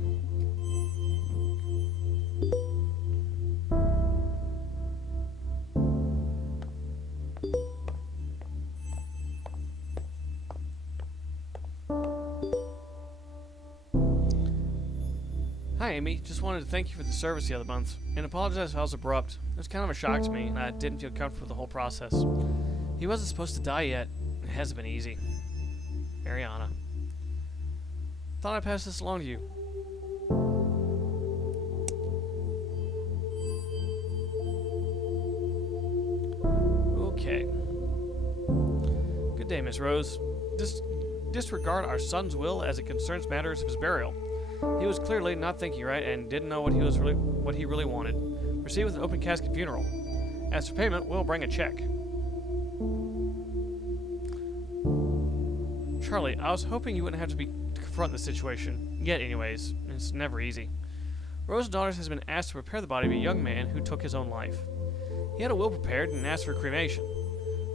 Hi, Amy. Just wanted to thank you for the service the other month, and apologize if I was abrupt. It was kind of a shock to me, and I didn't feel comfortable with the whole process. He wasn't supposed to die yet. It hasn't been easy. Mariana. Thought I'd pass this along to you. Okay. Good day, Miss Rose. Disregard our son's will as it concerns matters of his burial. He was clearly not thinking right and didn't know what he really wanted. Proceed with an open casket funeral. As for payment, we'll bring a check. Charlie, I was hoping you wouldn't have to confront the situation. Yet, anyways, it's never easy. Rose Daughters has been asked to prepare the body of a young man who took his own life. He had a will prepared and asked for cremation,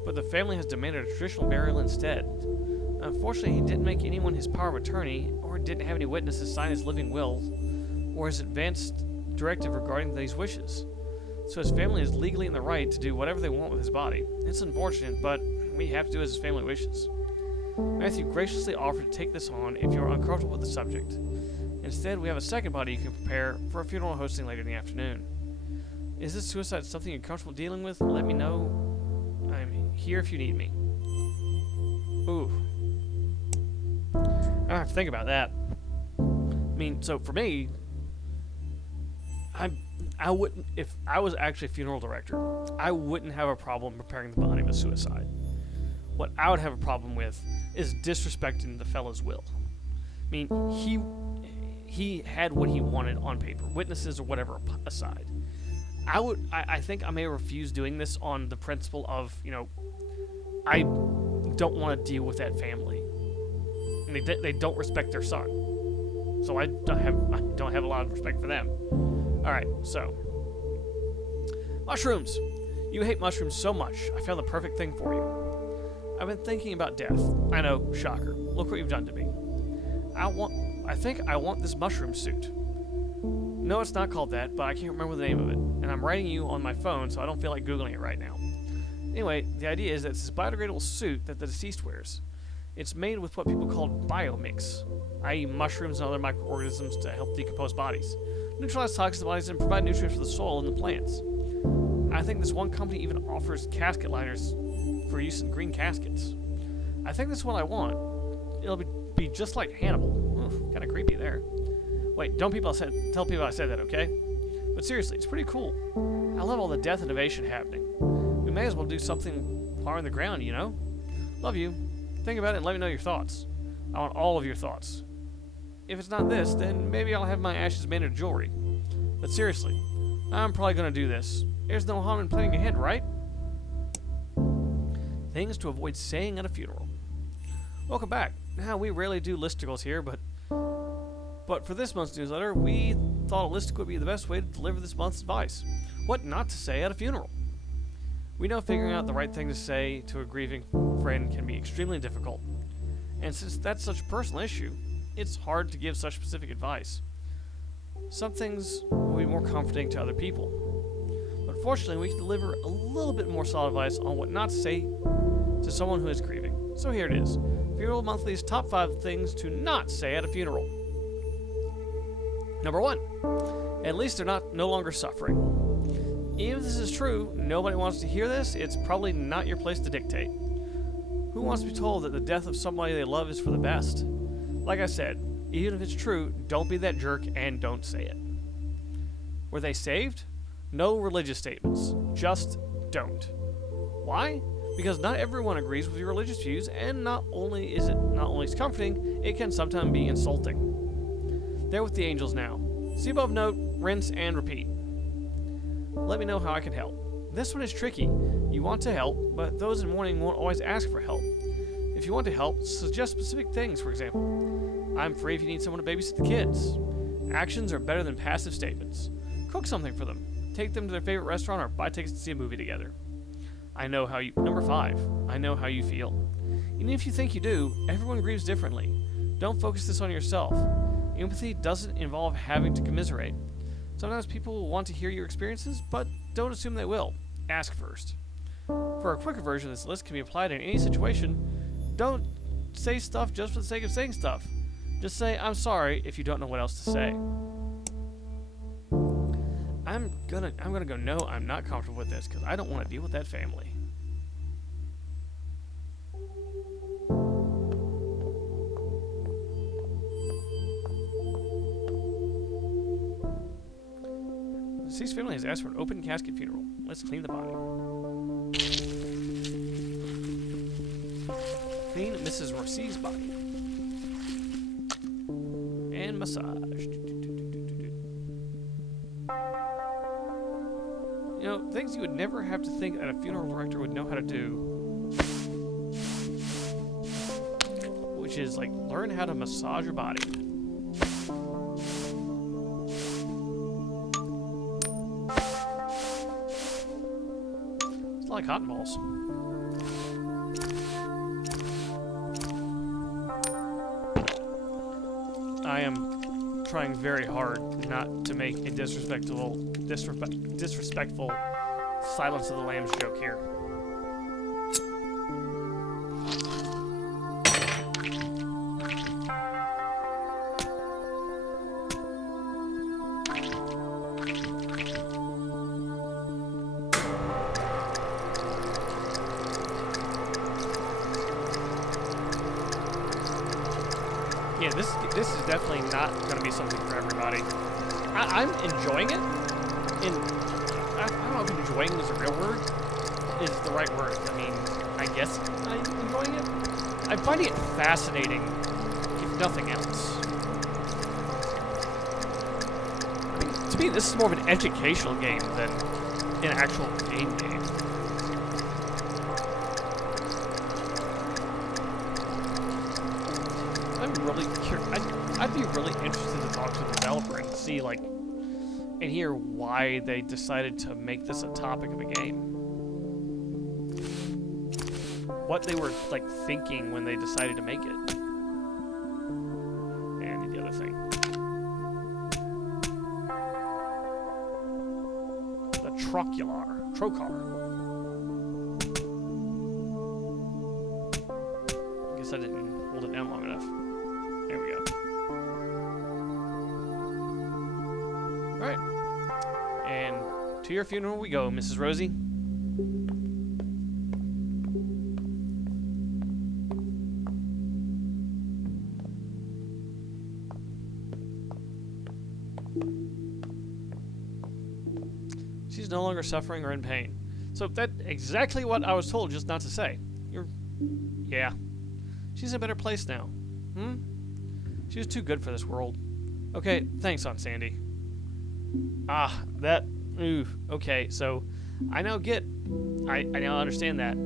but the family has demanded a traditional burial instead. Unfortunately, he didn't make anyone his power of attorney, or didn't have any witnesses sign his living will, or his advanced directive regarding these wishes. So his family is legally in the right to do whatever they want with his body. It's unfortunate, but we have to do as his family wishes. Matthew graciously offered to take this on if you are uncomfortable with the subject. Instead, we have a second body you can prepare for a funeral hosting later in the afternoon. Is this suicide something you're comfortable dealing with? Let me know. I'm here if you need me. Ooh. I don't have to think about that. I mean, so for me, I wouldn't, if I was actually a funeral director, I wouldn't have a problem preparing the body of a suicide. What I would have a problem with is disrespecting the fellow's will. I mean, he had what he wanted on paper, witnesses or whatever aside. I think I may refuse doing this on the principle of, I don't want to deal with that family. And they don't respect their son. So I don't have a lot of respect for them. Alright, so. Mushrooms! You hate mushrooms so much, I found the perfect thing for you. I've been thinking about death. I know, shocker. Look what you've done to me. I think I want this mushroom suit. No, it's not called that, but I can't remember the name of it. And I'm writing you on my phone, so I don't feel like Googling it right now. Anyway, the idea is that it's this biodegradable suit that the deceased wears. It's made with what people call biomix, i.e. mushrooms and other microorganisms to help decompose bodies, neutralize toxic bodies, and provide nutrients for the soil and the plants. I think this one company even offers casket liners for use in green caskets. I think that's what I want. It'll be just like Hannibal. Kind of creepy there. Wait, tell people I said that, okay? But seriously, it's pretty cool. I love all the death innovation happening. We may as well do something far in the ground, Love you. Think about it and let me know your thoughts. I want all of your thoughts. If it's not this, then maybe I'll have my ashes made into jewelry. But seriously, I'm probably going to do this. There's no harm in planning ahead, right? Things to avoid saying at a funeral. Welcome back. Now, we rarely do listicles here, but for this month's newsletter, we thought a listicle would be the best way to deliver this month's advice. What not to say at a funeral. We know figuring out the right thing to say to a grieving friend can be extremely difficult. And since that's such a personal issue, it's hard to give such specific advice. Some things will be more comforting to other people. But fortunately, we can deliver a little bit more solid advice on what not to say to someone who is grieving. So here it is. Funeral Monthly's top 5 things to not say at a funeral. Number 1. At least they're no longer suffering. Even if this is true, nobody wants to hear this, it's probably not your place to dictate. Who wants to be told that the death of somebody they love is for the best? Like I said, even if it's true, don't be that jerk and don't say it. Were they saved? No religious statements. Just don't. Why? Because not everyone agrees with your religious views, and not only is it comforting, it can sometimes be insulting. There with the angels now. See above note, rinse, and repeat. Let me know how I can help. This one is tricky. You want to help, but those in mourning won't always ask for help. If you want to help, suggest specific things, for example. I'm free if you need someone to babysit the kids. Actions are better than passive statements. Cook something for them. Take them to their favorite restaurant or buy tickets to see a movie together. Number 5, I know how you feel. Even if you think you do, everyone grieves differently. Don't focus this on yourself. Empathy doesn't involve having to commiserate. Sometimes people will want to hear your experiences, but don't assume they will. Ask first. For a quicker version of this list can be applied in any situation. Don't say stuff just for the sake of saying stuff. Just say, I'm sorry, if you don't know what else to say. I'm gonna go, no, I'm not comfortable with this, because I don't want to deal with that family. The deceased family has asked for an open casket funeral. Let's clean the body. Clean Mrs. Rossi's body. And massage. You know, things you would never have to think that a funeral director would know how to do. Which is, like, learn how to massage your body. It's like cotton balls. I am trying very hard not to make a disrespectful Silence of the Lambs joke here. Yeah, this is definitely not going to be something for everybody. I'm enjoying it. I don't know if enjoying is a real word, is the right word. I mean, I guess I'm enjoying it. I'm finding it fascinating, if nothing else. I mean, to me, this is more of an educational game than an actual game. I'm really curious. I'd be really interested to talk to the developer and see, like, and hear why they decided to make this a topic of a game. What they were, like, thinking when they decided to make it. And the other thing. The trocar. I guess I didn't hold it down long enough. There we go. Alright. And to your funeral we go, Mrs. Rosie. She's no longer suffering or in pain. So that's exactly what I was told just not to say. Yeah. She's in a better place now. She was too good for this world. Okay, thanks, Aunt Sandy. Okay, so I now now understand that.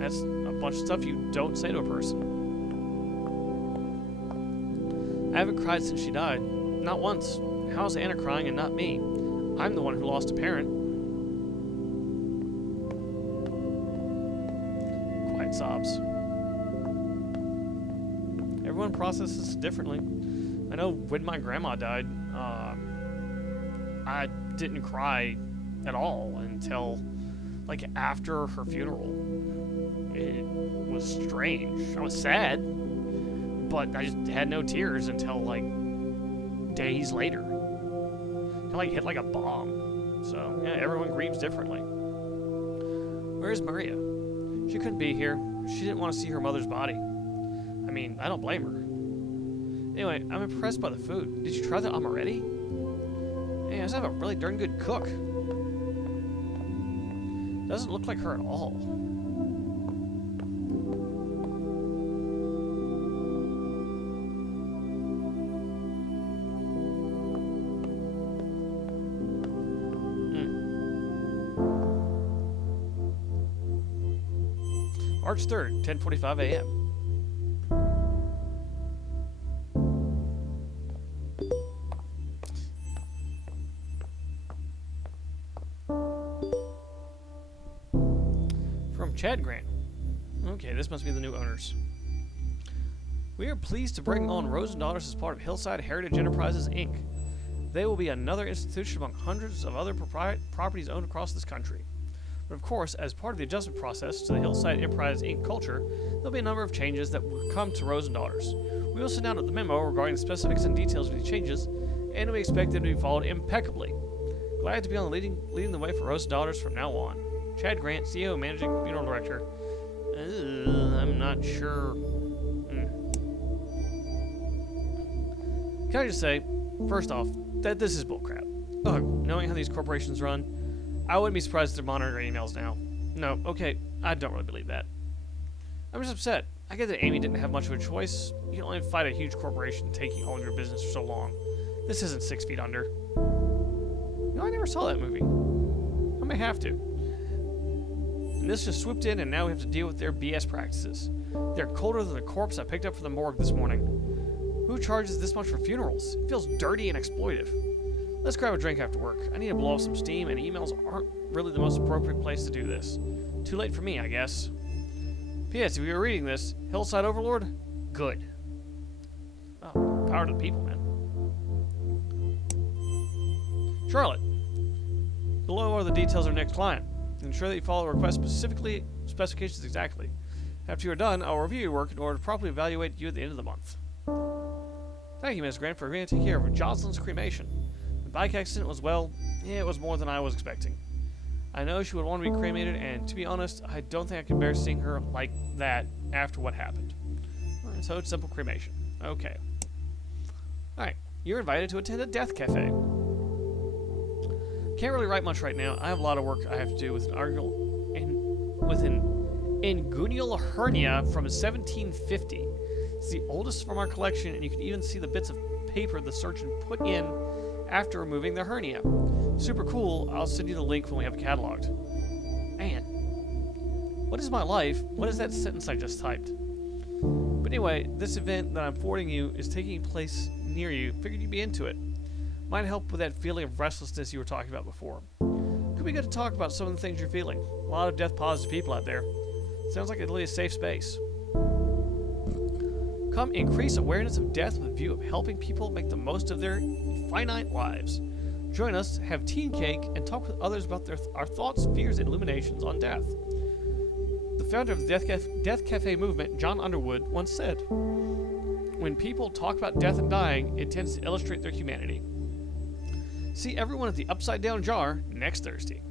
That's a bunch of stuff you don't say to a person. I haven't cried since she died. Not once. How's Anna crying and not me? I'm the one who lost a parent. Quiet sobs. Everyone processes differently. I know when my grandma died, I didn't cry at all until, like, after her funeral. It was strange. I was sad, but I just had no tears until, like, days later. It, like, hit like a bomb. So, yeah, everyone grieves differently. Where's Maria? She couldn't be here. She didn't want to see her mother's body. I mean, I don't blame her. Anyway, I'm impressed by the food. Did you try the amaretti? Hey, I just have a really darn good cook. Doesn't look like her at all. March 3rd, 10:45 a.m. From Chad Grant. Okay, this must be the new owners. We are pleased to bring on Rose & Daughters as part of Hillside Heritage Enterprises, Inc. They will be another institution among hundreds of other properties owned across this country. But of course, as part of the adjustment process to the Hillside Enterprise Inc. culture, there'll be a number of changes that will come to Rose & Daughters. We will send out the memo regarding the specifics and details of these changes, and we expect them to be followed impeccably. Glad to be on leading the way for Rose & Daughters from now on. Chad Grant, CEO and Managing Funeral Director. I'm not sure. Can I just say, first off, that this is bullcrap. Knowing how these corporations run, I wouldn't be surprised if they're monitoring emails now. No, okay, I don't really believe that. I'm just upset. I get that Amy didn't have much of a choice. You can only fight a huge corporation taking all of your business for so long. This isn't 6 Feet Under. You know, I never saw that movie. I may have to. And this just swooped in, and now we have to deal with their BS practices. They're colder than the corpse I picked up from the morgue this morning. Who charges this much for funerals? It feels dirty and exploitive. Let's grab a drink after work. I need to blow off some steam, and emails aren't really the most appropriate place to do this. Too late for me, I guess. P.S. If you were reading this, Hillside Overlord? Good. Oh, power to the people, man. Charlotte. Below are the details of our next client. Ensure that you follow the request specifications exactly. After you are done, I'll review your work in order to properly evaluate you at the end of the month. Thank you, Ms. Grant, for agreeing to take care of Jocelyn's cremation. The bike accident was, well, it was more than I was expecting. I know she would want to be cremated, and to be honest, I don't think I can bear seeing her like that after what happened. Alright, so it's simple cremation. Okay. Alright, you're invited to attend a death cafe. Can't really write much right now. I have a lot of work I have to do with an inguinal hernia from 1750. It's the oldest from our collection, and you can even see the bits of paper the surgeon put in after removing the hernia. Super cool. I'll send you the link when we have it cataloged. Man, what is my life? What is that sentence I just typed? But anyway, this event that I'm forwarding you is taking place near you. Figured you'd be into it. Might help with that feeling of restlessness you were talking about before. Could be good to talk about some of the things you're feeling. A lot of death-positive people out there. Sounds like it'll be a safe space. Come increase awareness of death with a view of helping people make the most of their finite lives. Join us, have tea and cake, and talk with others about our thoughts, fears, and illuminations on death. The founder of the Death Cafe movement, John Underwood, once said, "When people talk about death and dying, it tends to illustrate their humanity." See everyone at the Upside Down Jar next Thursday.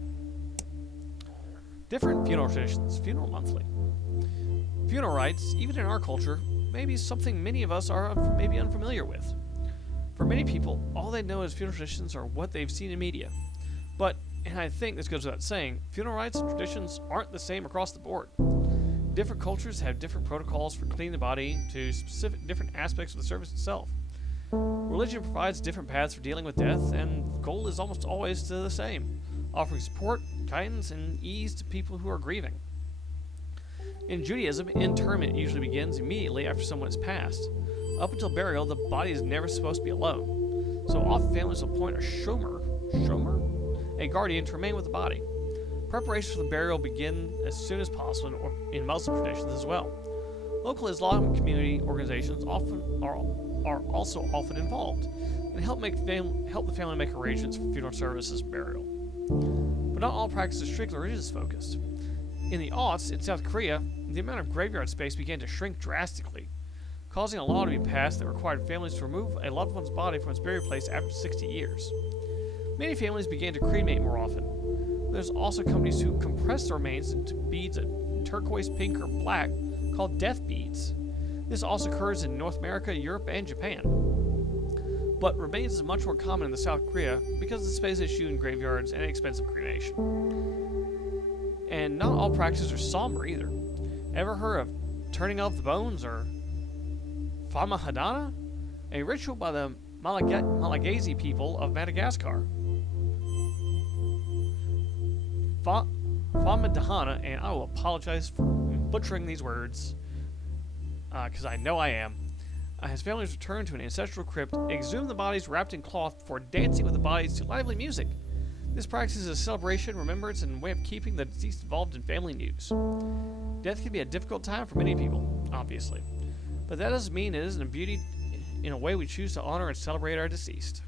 Different funeral traditions. Funeral Monthly. Funeral rites, even in our culture, may be something many of us are maybe unfamiliar with. For many people, all they know as funeral traditions are what they've seen in media. But, and I think this goes without saying, funeral rites and traditions aren't the same across the board. Different cultures have different protocols for cleaning the body to specific different aspects of the service itself. Religion provides different paths for dealing with death, and the goal is almost always the same, offering support, guidance, and ease to people who are grieving. In Judaism, interment usually begins immediately after someone has passed. Up until burial, the body is never supposed to be alone. So often families will appoint a shomer, a guardian to remain with the body. Preparations for the burial begin as soon as possible in Muslim traditions as well. Local Islamic community organizations are also often involved and help the family make arrangements for funeral services and burial. But not all practice is strictly religious focused. In the aughts in South Korea, the amount of graveyard space began to shrink drastically, causing a law to be passed that required families to remove a loved one's body from its burial place after 60 years. Many families began to cremate more often. There's also companies who compress the remains into beads of turquoise, pink, or black called death beads. This also occurs in North America, Europe, and Japan. But remains is much more common in South Korea because of the space issue in graveyards and expensive cremation. And not all practices are somber either. Ever heard of turning off the bones or Famahadana? A ritual by the Malagasy people of Madagascar. Famahadana, and I will apologize for butchering these words, because I know I am. His families return to an ancestral crypt, exhume the bodies wrapped in cloth before dancing with the bodies to lively music. This practice is a celebration, remembrance, and way of keeping the deceased involved in family news. Death can be a difficult time for many people, obviously. But that doesn't mean it isn't a beauty in a way we choose to honor and celebrate our deceased.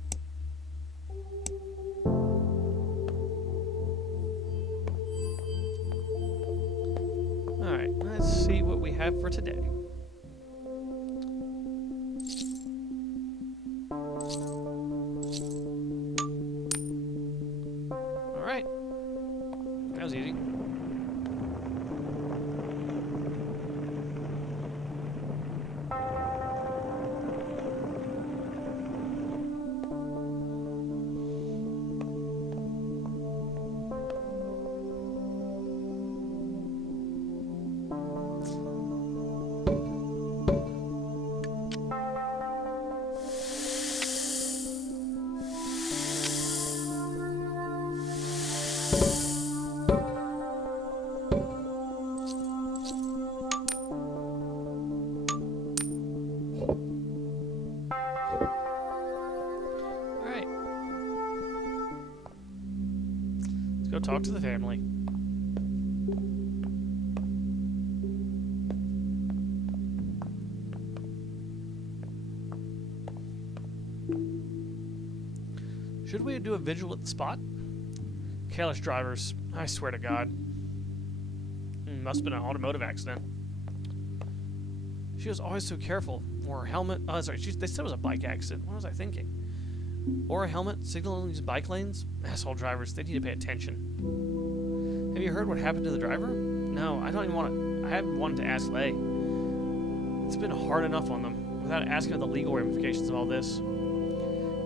Alright, let's see what we have for today. Alright. That was easy. Go talk to the family. Should we do a vigil at the spot? Careless drivers, I swear to God. Must have been an automotive accident. She was always so careful. Or her helmet. Oh, sorry. They said it was a bike accident. What was I thinking? Or a helmet signaling these bike lanes? Asshole drivers, they need to pay attention. Have you heard what happened to the driver? No, I don't even want to. I haven't wanted to ask Lay. It's been hard enough on them without asking about the legal ramifications of all this.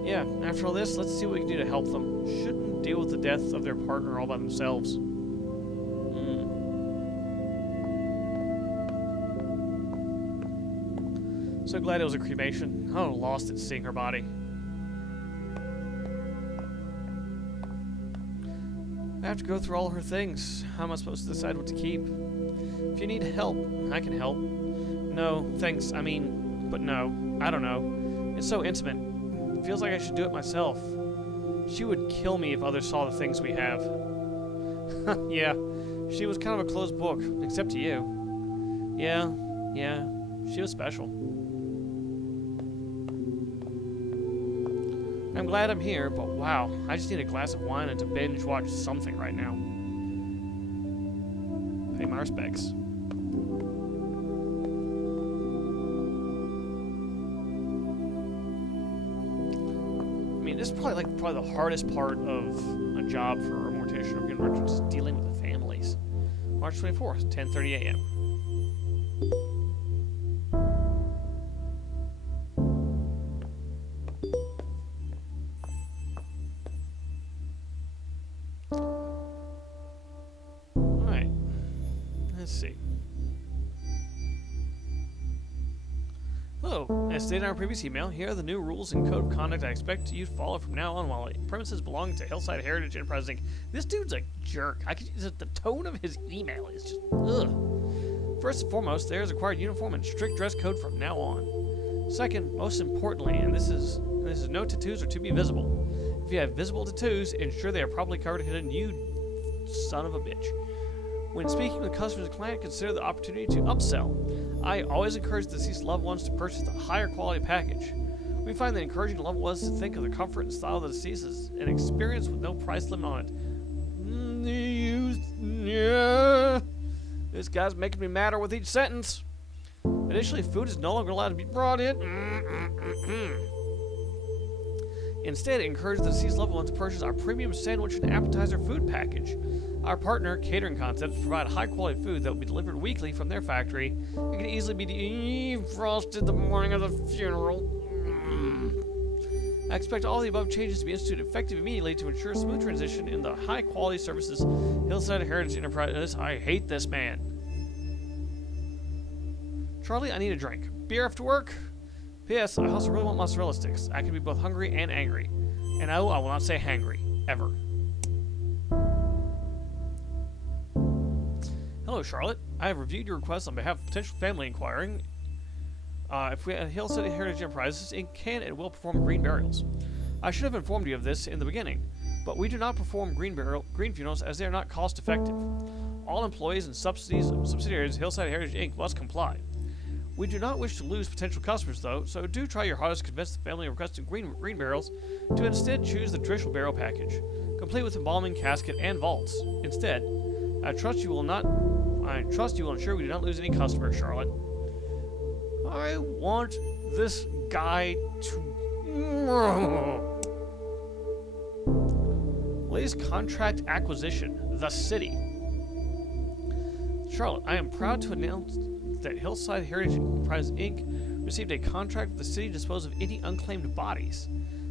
Yeah, after all this, let's see what we can do to help them. Shouldn't deal with the death of their partner all by themselves. So glad it was a cremation. I was lost at seeing her body. I have to go through all her things. How am I supposed to decide what to keep? If you need help, I can help. No, thanks. I mean, but no. I don't know. It's so intimate. It feels like I should do it myself. She would kill me if others saw the things we have. Yeah, she was kind of a closed book, except to you. Yeah, she was special. I'm glad I'm here, but wow, I just need a glass of wine and to binge watch something right now. Pay my respects. I mean, this is probably the hardest part of a job for a mortician or human, just dealing with the families. March 24th, 10:30 a.m. Let's see. Hello. As stated in our previous email, here are the new rules and code of conduct I expect you to follow from now on while premises belong to Hillside Heritage Enterprise Inc. This dude's a jerk. The tone of his email is just ugh. First and foremost, there is a required uniform and strict dress code from now on. Second, most importantly, and this is no tattoos are to be visible. If you have visible tattoos, ensure they are properly covered and hidden. You son of a bitch. When speaking with customers and clients, consider the opportunity to upsell. I always encourage deceased loved ones to purchase a higher quality package. We find that encouraging loved ones to think of the comfort and style of the deceased as an experience with no price limit on it. Yeah. This guy's making me madder with each sentence. Additionally, food is no longer allowed to be brought in. Instead, encourage the deceased loved ones to purchase our premium sandwich and appetizer food package. Our partner, Catering Concepts, provide high-quality food that will be delivered weekly from their factory. It can easily be defrosted the morning of the funeral. I expect all the above changes to be instituted effective immediately to ensure smooth transition in the high-quality services Hillside Heritage Enterprise. I hate this man. Charlie, I need a drink. Beer after work? P.S. I also really want mozzarella sticks. I can be both hungry and angry. And no, I will not say hangry. Ever. Hello, Charlotte. I have reviewed your request on behalf of potential family inquiring. If we at Hillside Heritage Enterprises, it can and will perform green burials. I should have informed you of this in the beginning, but we do not perform green funerals as they are not cost effective. All employees and subsidiaries of Hillside Heritage Inc. must comply. We do not wish to lose potential customers, though, so do try your hardest to convince the family requesting green burials to instead choose the traditional burial package, complete with embalming, casket, and vaults. Instead, I trust you will ensure we do not lose any customers, Charlotte. I want this guy to... Latest contract acquisition, the city. Charlotte, I am proud to announce that Hillside Heritage Enterprise Inc. received a contract with the city to dispose of any unclaimed bodies.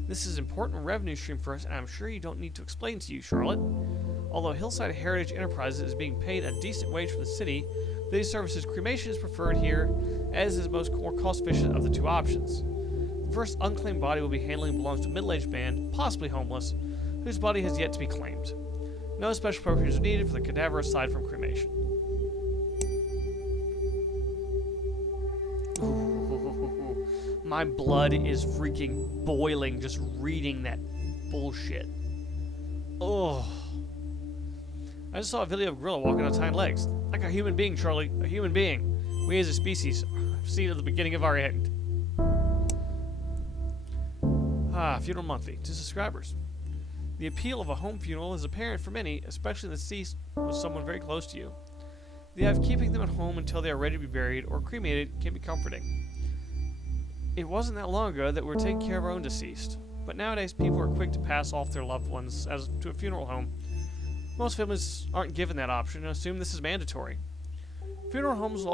This is an important revenue stream for us, and I'm sure you don't need to explain to you, Charlotte. Although Hillside Heritage Enterprises is being paid a decent wage from the city, for these services, cremation is preferred here, as is more cost-efficient of the two options. The first unclaimed body we'll be handling belongs to a middle-aged man, possibly homeless, whose body has yet to be claimed. No special appropriations are needed for the cadaver aside from cremation. My blood is freaking boiling just reading that bullshit. Oh. I just saw a video of a gorilla walking on its hind legs. Like a human being, Charlie. A human being. We as a species have seen at the beginning of our end. Funeral Monthly. To subscribers. The appeal of a home funeral is apparent for many, especially the deceased was someone very close to you. The idea of keeping them at home until they are ready to be buried or cremated can be comforting. It wasn't that long ago that we were taking care of our own deceased, but nowadays people are quick to pass off their loved ones as to a funeral home. Most families aren't given that option and assume this is mandatory. Funeral homes will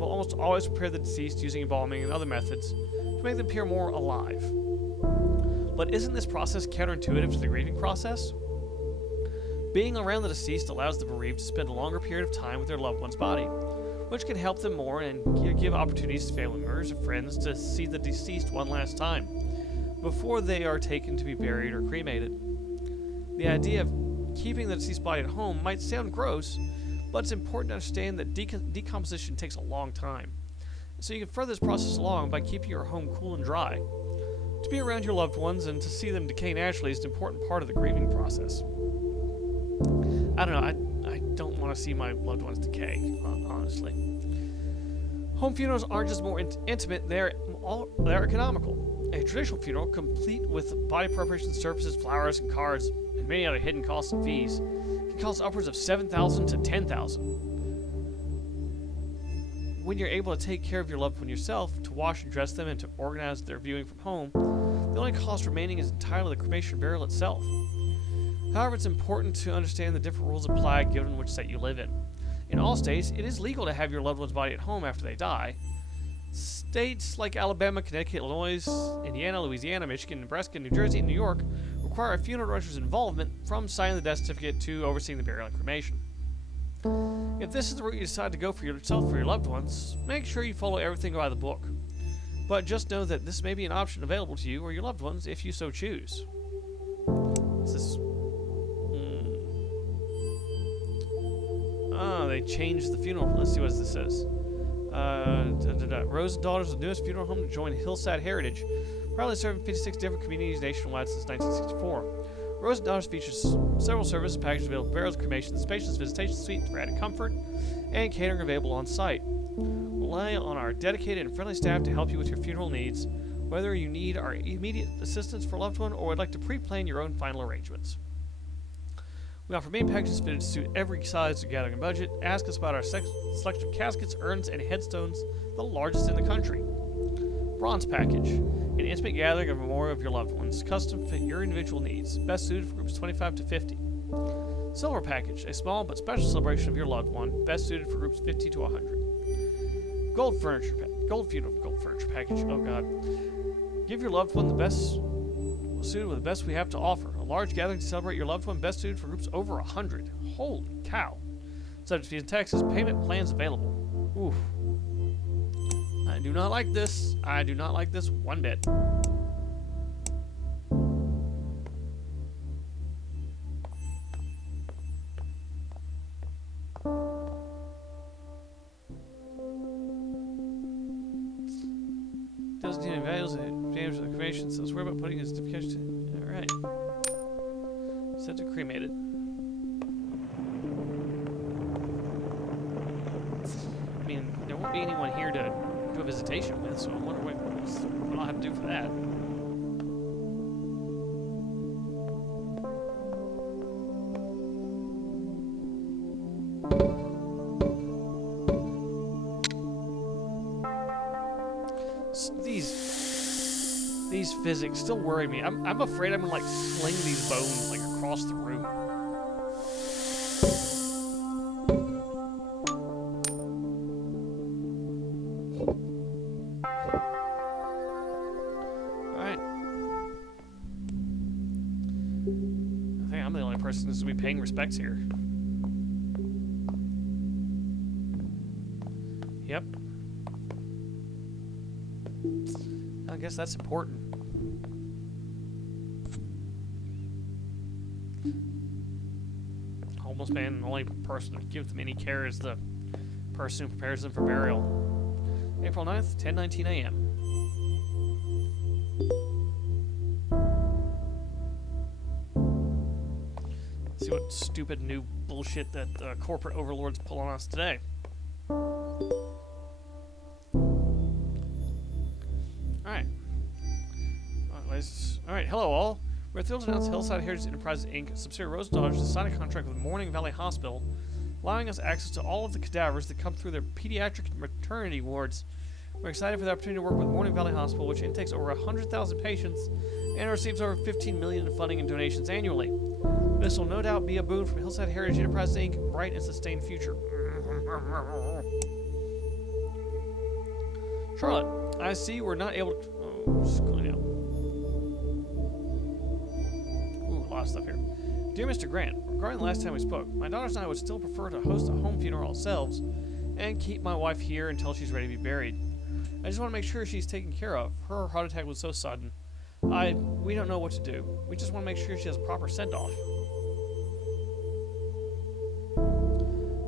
almost always prepare the deceased using embalming and other methods to make them appear more alive. But isn't this process counterintuitive to the grieving process? Being around the deceased allows the bereaved to spend a longer period of time with their loved one's body, which can help them more and give opportunities to family members or friends to see the deceased one last time before they are taken to be buried or cremated. The idea of keeping the deceased body at home might sound gross, but it's important to understand that decomposition takes a long time. So you can further this process along by keeping your home cool and dry. To be around your loved ones and to see them decay naturally is an important part of the grieving process. I don't know, I don't want to see my loved ones decay, honestly. Home funerals aren't just more intimate, they're economical. A traditional funeral, complete with body preparation services, flowers, and cards, and many other hidden costs and fees, can cost upwards of $7,000 to $10,000. When you're able to take care of your loved one yourself, to wash and dress them, and to organize their viewing from home, the only cost remaining is entirely the cremation burial itself. However, it's important to understand the different rules apply given which state you live in. In all states, it is legal to have your loved one's body at home after they die. States like Alabama, Connecticut, Illinois, Indiana, Louisiana, Michigan, Nebraska, New Jersey, and New York require a funeral director's involvement from signing the death certificate to overseeing the burial and cremation. If this is the route you decide to go for yourself or for your loved ones, make sure you follow everything by the book. But just know that this may be an option available to you or your loved ones if you so choose. What's this? They changed the funeral. Let's see what this says. Rose and Daughters, the newest funeral home to join Hillside Heritage, proudly serving 56 different communities nationwide since 1964. Rose and Daughters features several services packages available: burials, cremation, spacious visitation suite for added comfort, and catering available on site. Rely on our dedicated and friendly staff to help you with your funeral needs, whether you need our immediate assistance for a loved one or would like to pre-plan your own final arrangements. We offer main packages fitted to suit every size and gathering budget. Ask us about our selection of caskets, urns, and headstones, the largest in the country. Bronze package, an intimate gathering of memorial of your loved ones, custom fit your individual needs, best suited for groups 25 to 50. Silver package, a small but special celebration of your loved one, best suited for groups 50 to 100. Gold funeral furniture package. Oh god. Give your loved one the best suited with the best we have to offer. A large gathering to celebrate your loved one, best suited for groups over 100. Holy cow. Subject to fees and taxes, payment plans available. Oof. I do not like this. I do not like this one bit. Doesn't need any values damage to the cremation, so swear about putting his certification to. Alright. Set to cremated. I mean, there won't be anyone here to do a visitation with, so I wonder what I'll have to do for that. These physics still worry me. I'm afraid I'm gonna like sling these bones like across the room. Alright. I think I'm the only person who's gonna be paying respects here. Yep. I guess that's important. Homeless man, the only person who gives them any care is the person who prepares them for burial. April 9th, 10:19 a.m. Let's see what stupid new bullshit that corporate overlords pull on us today. Alright, hello all. We're thrilled to announce Hillside Heritage Enterprises Inc., subsidiary Rose Daughters, to sign a contract with Morning Valley Hospital, allowing us access to all of the cadavers that come through their pediatric and maternity wards. We're excited for the opportunity to work with Morning Valley Hospital, which intakes over 100,000 patients and receives over $15 million in funding and donations annually. This will no doubt be a boon for Hillside Heritage Enterprises Inc., bright and sustained future. Charlotte, I see we're not able to... Oh, scrolling down. Ooh, a lot of stuff here. Dear Mr. Grant, regarding the last time we spoke, my daughters and I would still prefer to host a home funeral ourselves and keep my wife here until she's ready to be buried. I just want to make sure she's taken care of. Her heart attack was so sudden. We don't know what to do. We just want to make sure she has a proper send-off.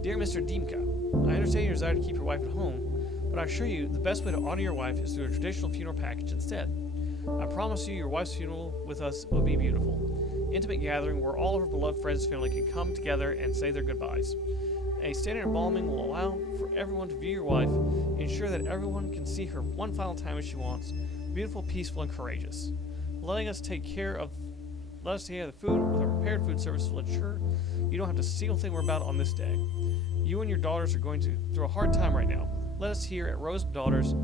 Dear Mr. Dimka, I understand your desire to keep your wife at home, but I assure you the best way to honor your wife is through a traditional funeral package instead. I promise you your wife's funeral with us will be beautiful. Intimate gathering where all of her beloved friends and family can come together and say their goodbyes. A standard embalming will allow for everyone to view your wife, ensure that everyone can see her one final time as she wants, beautiful, peaceful, and courageous. Letting us take care of the food with a prepared food service will ensure you don't have to see a single thing we're about on this day. You and your daughters are going through a hard time right now. Let us here at Rose Daughters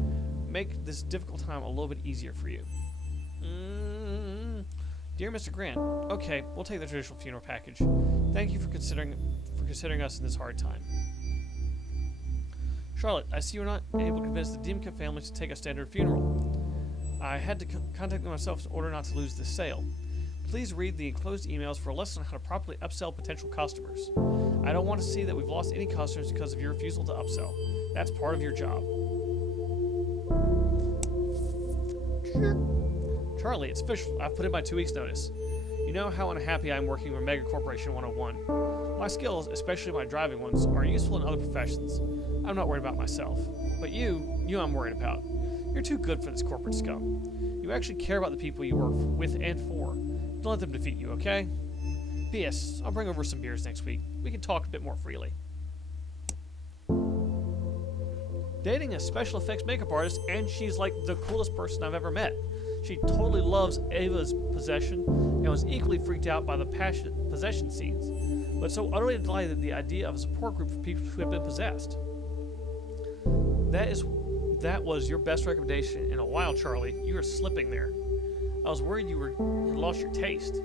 make this difficult time a little bit easier for you. Dear Mr. Grant, okay, we'll take the traditional funeral package. Thank you for considering us in this hard time. Charlotte, I see you're not able to convince the Dimka family to take a standard funeral. I had to contact them myself in order not to lose this sale. Please read the enclosed emails for a lesson on how to properly upsell potential customers. I don't want to see that we've lost any customers because of your refusal to upsell. That's part of your job. Charlie, it's official. I've put in my 2 weeks' notice. You know how unhappy I am working with Mega Corporation 101. My skills, especially my driving ones, are useful in other professions. I'm not worried about myself. But you I'm worried about. You're too good for this corporate scum. You actually care about the people you work with and for. Don't let them defeat you, okay? P.S. I'll bring over some beers next week. We can talk a bit more freely. Dating a special effects makeup artist, and she's like the coolest person I've ever met. She totally loves Ava's possession and was equally freaked out by the possession scenes, but so utterly delighted at the idea of a support group for people who have been possessed. That was your best recommendation in a while, Charlie. You were slipping there. I was worried you had lost your taste.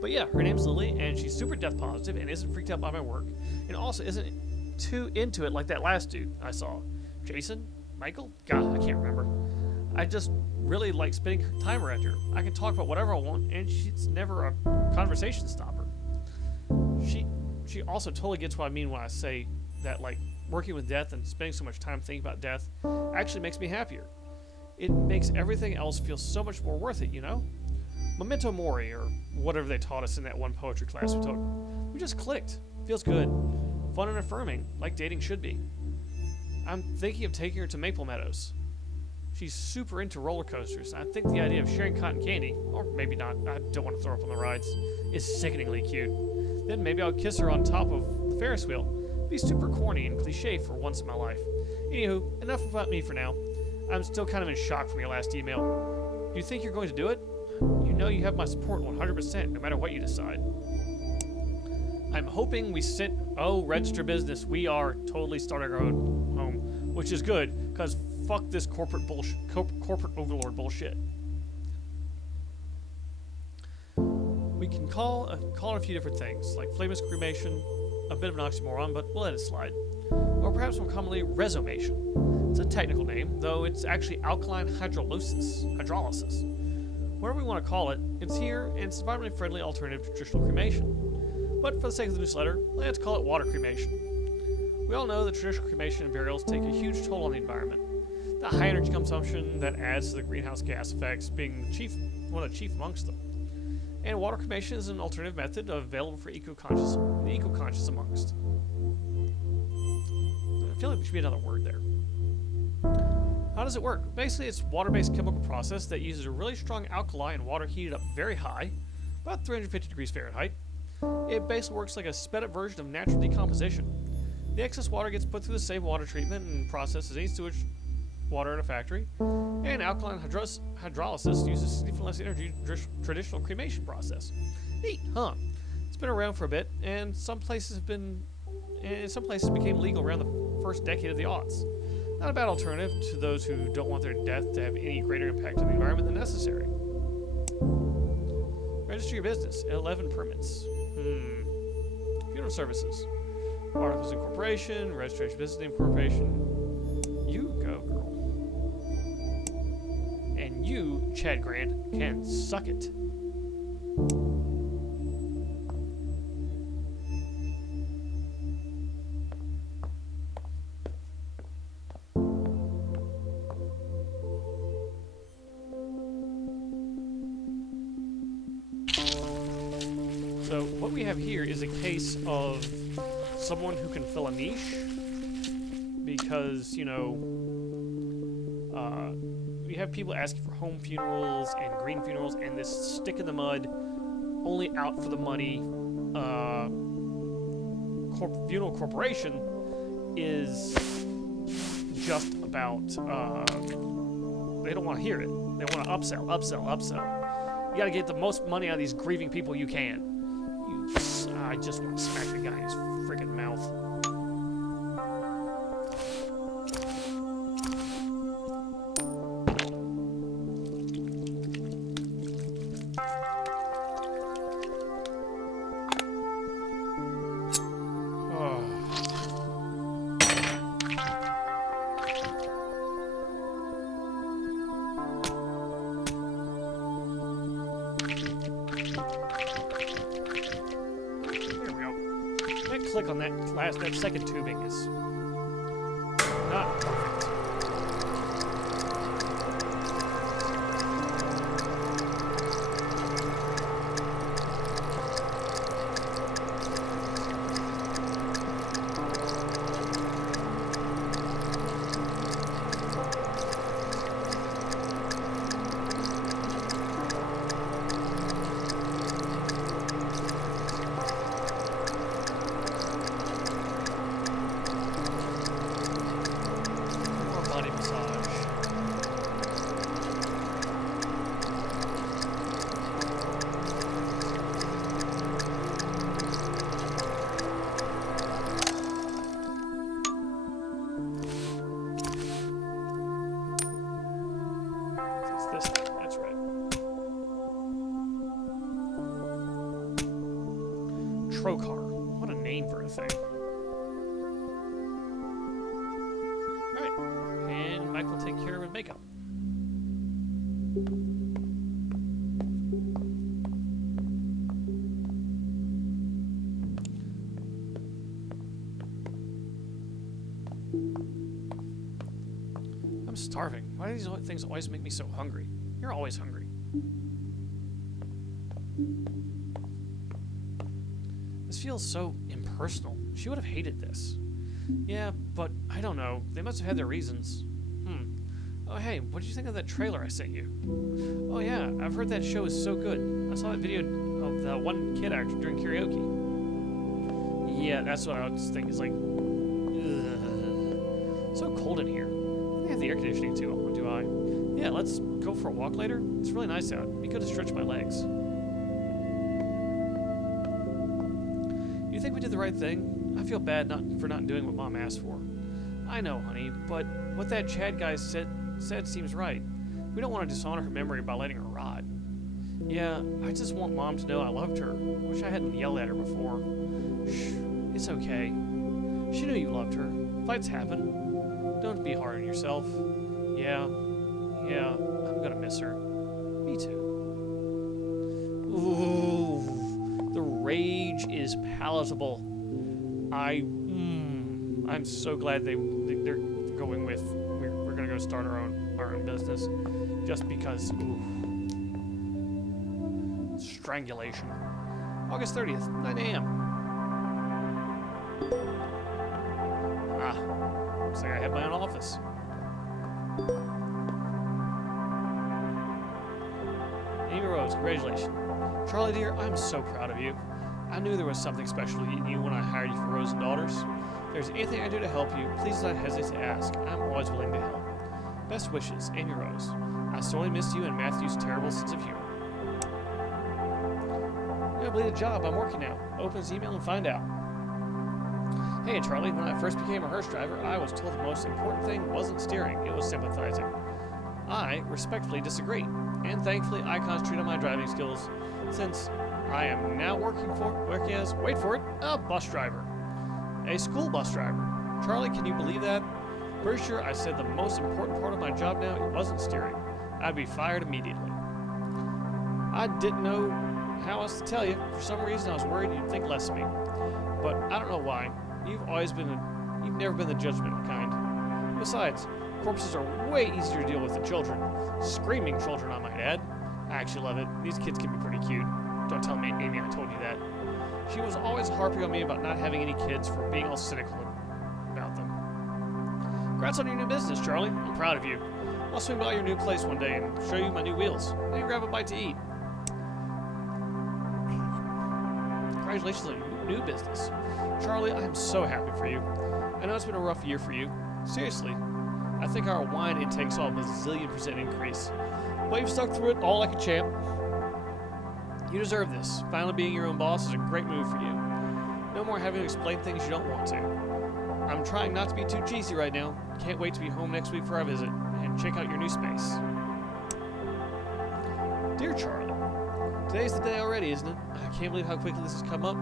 But yeah, her name's Lily, and she's super death positive and isn't freaked out by my work, and also isn't too into it like that last dude I saw. Jason? Michael? God, I can't remember. I just really like spending time around her. I can talk about whatever I want, and she's never a conversation stopper. She also totally gets what I mean when I say that, like, working with death and spending so much time thinking about death actually makes me happier. It makes everything else feel so much more worth it, you know? Memento Mori, or whatever they taught us in that one poetry class we took. We just clicked. Feels good. Fun and affirming, like dating should be. I'm thinking of taking her to Maple Meadows. She's super into roller coasters, and I think the idea of sharing cotton candy, or maybe not, I don't want to throw up on the rides, is sickeningly cute. Then maybe I'll kiss her on top of the Ferris wheel. Be super corny and cliche for once in my life. Anywho, enough about me for now. I'm still kind of in shock from your last email. Do you think you're going to do it? You know you have my support 100%, no matter what you decide. I'm hoping we register business. We are totally starting our own home, which is good, because fuck this corporate bullshit, corporate overlord bullshit. We can call it a few different things, like flameless cremation, a bit of an oxymoron, but we'll let it slide. Or perhaps more commonly, resomation. It's a technical name, though it's actually alkaline hydrolysis. Whatever we want to call it, it's here, and it's an environmentally friendly alternative to traditional cremation. But for the sake of the newsletter, let's call it water cremation. We all know that traditional cremation and burials take a huge toll on the environment. The high energy consumption that adds to the greenhouse gas effects being one of the chief amongst them. And water cremation is an alternative method available for the eco-conscious amongst. I feel like there should be another word there. How does it work? Basically, it's a water-based chemical process that uses a really strong alkali and water heated up very high, about 350 degrees Fahrenheit. It basically works like a sped-up version of natural decomposition. The excess water gets put through the same water treatment and process as any sewage water in a factory, and alkaline hydrolysis uses significantly less energy than traditional cremation process. Neat, huh? It's been around for a bit, and some places became legal around the first decade of the aughts. Not a bad alternative to those who don't want their death to have any greater impact on the environment than necessary. Register your business. 11 permits. Funeral services. Articles of incorporation, registration business name corporation. You go, girl. And you, Chad Grant, can suck it. So what we have here is a case of someone who can fill a niche because, we have people asking for home funerals and green funerals, and this stick in the mud, only out for the money funeral corporation is just about, they don't want to hear it. They want to upsell. You gotta get the most money out of these grieving people you can. I just want to smack the guy in his freaking mouth. Click on that second tubing is not perfect. Trocar. What a name for a thing. Alright. And Mike will take care of his makeup. I'm starving. Why do these things always make me so hungry? You're always hungry. This feels so impersonal. She would have hated this. Yeah, but I don't know. They must have had their reasons. Oh, hey, what did you think of that trailer I sent you? Oh, yeah, I've heard that show is so good. I saw that video of that one kid actor doing karaoke. Yeah, that's what I was thinking. It's like, ugh. So cold in here. I have the air conditioning too, do I? Yeah, let's go for a walk later. It's really nice out. It'd be good to stretch my legs. You think we did the right thing? I feel bad for not doing what Mom asked for. I know, honey, but what that Chad guy said seems right. We don't want to dishonor her memory by letting her rot. Yeah, I just want Mom to know I loved her. Wish I hadn't yelled at her before. Shh, it's okay. She knew you loved her. Fights happen. Don't be hard on yourself. Yeah, I'm gonna miss her. Me too. Ooh, the rage is palatable. I'm so glad they're going with we're gonna go start our own business, just because. Ooh. Strangulation. August 30th, 9 a.m. Looks like I have my own office. Amy Rose, congratulations. Charlie dear, I'm so proud of you. I knew there was something special in you when I hired you for Rose and Daughters. If there's anything I do to help you, please do not hesitate to ask. I'm always willing to help. Best wishes, Amy Rose. I sorely miss you and Matthew's terrible sense of humor. You're gonna believe the job. I'm working now. Open his email and find out. Hey Charlie, when I first became a hearse driver, I was told the most important thing wasn't steering, it was sympathizing. I respectfully disagree, and thankfully I concentrate on my driving skills, since I am now working as, wait for it, a bus driver. A school bus driver. Charlie, can you believe that? Pretty sure I said the most important part of my job now, it wasn't steering. I'd be fired immediately. I didn't know how else to tell you. For some reason I was worried you'd think less of me. But I don't know why. You've never been the judgmental kind. Besides, corpses are way easier to deal with than children. Screaming children, I might add. I actually love it. These kids can be pretty cute. Don't tell me, Amy, I told you that. She was always harping on me about not having any kids for being all cynical about them. Congrats on your new business, Charlie. I'm proud of you. I'll swing by your new place one day and show you my new wheels. Maybe grab a bite to eat. Congratulations on your new business. Charlie, I am so happy for you. I know it's been a rough year for you. Seriously, I think our wine intake saw a bazillion% increase. But you've stuck through it all like a champ. You deserve this. Finally being your own boss is a great move for you. No more having to explain things you don't want to. I'm trying not to be too cheesy right now. Can't wait to be home next week for our visit and check out your new space. Dear Charlie, today's the day already, isn't it? I can't believe how quickly this has come up.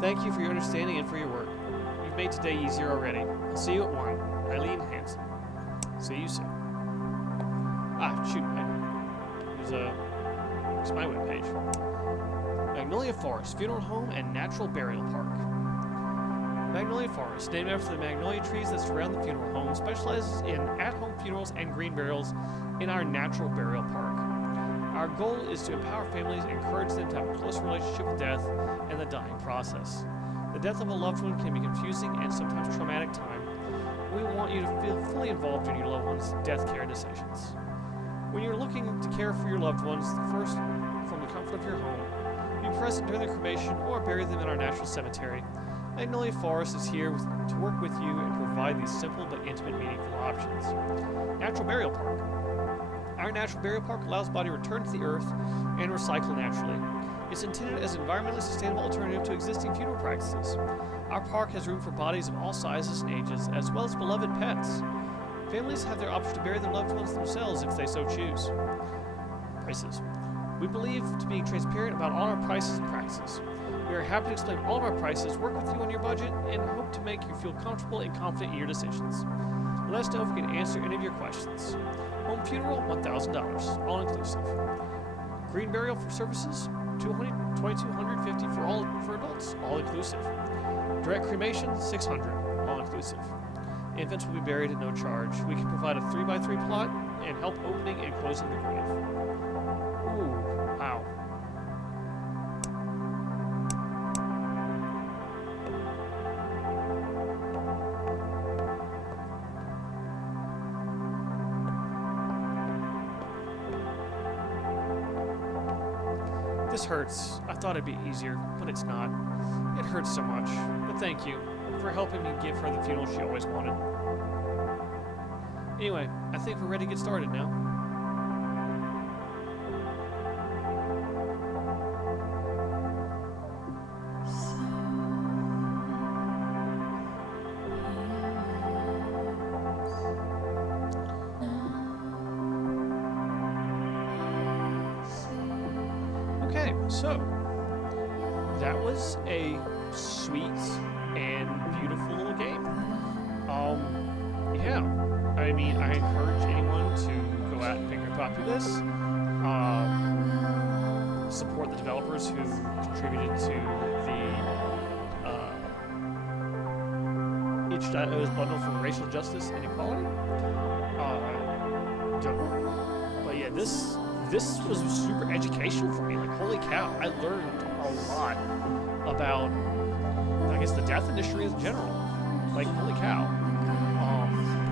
Thank you for your understanding and for your work. You've made today easier already. I'll see you at 1. Eileen Hansen. See you soon. Shoot. Here's my webpage. Magnolia Forest, Funeral Home and Natural Burial Park. Magnolia Forest, named after the magnolia trees that surround the funeral home, specializes in at-home funerals and green burials in our natural burial park. Our goal is to empower families and encourage them to have a close relationship with death and the dying process. The death of a loved one can be confusing and sometimes traumatic time. We want you to feel fully involved in your loved one's death care decisions. When you're looking to care for your loved ones, first from the comfort of your home, be present during the cremation or bury them in our natural cemetery. Magnolia Forest is here to work with you and provide these simple but intimate, meaningful options. Natural Burial Park. Our natural burial park allows the body to return to the earth and recycle naturally. It's intended as an environmentally sustainable alternative to existing funeral practices. Our park has room for bodies of all sizes and ages, as well as beloved pets. Families have their option to bury their loved ones themselves if they so choose. Prices. We believe to be transparent about all our prices and practices. We are happy to explain all of our prices, work with you on your budget, and hope to make you feel comfortable and confident in your decisions. Let us know if we can answer any of your questions. Home funeral, $1,000, all inclusive. Green burial for services, $2,250 for adults, all inclusive. Direct cremation, $600, all inclusive. Infants will be buried at no charge. We can provide a 3x3 plot and help opening and closing the grave. Ooh, wow. This hurts. I thought it'd be easier, but it's not. It hurts so much. But thank you for helping me give her the funeral she always wanted. Anyway, I think we're ready to get started now. Okay, so that was a sweet and beautiful little game. Yeah, I mean, I encourage anyone to go out and pick a copy of this. Support the developers who contributed to the itch.io's bundle for racial justice and equality. But yeah, this was super educational for me. Like, holy cow, I learned a lot about, I guess, the death industry in general. Like, holy cow.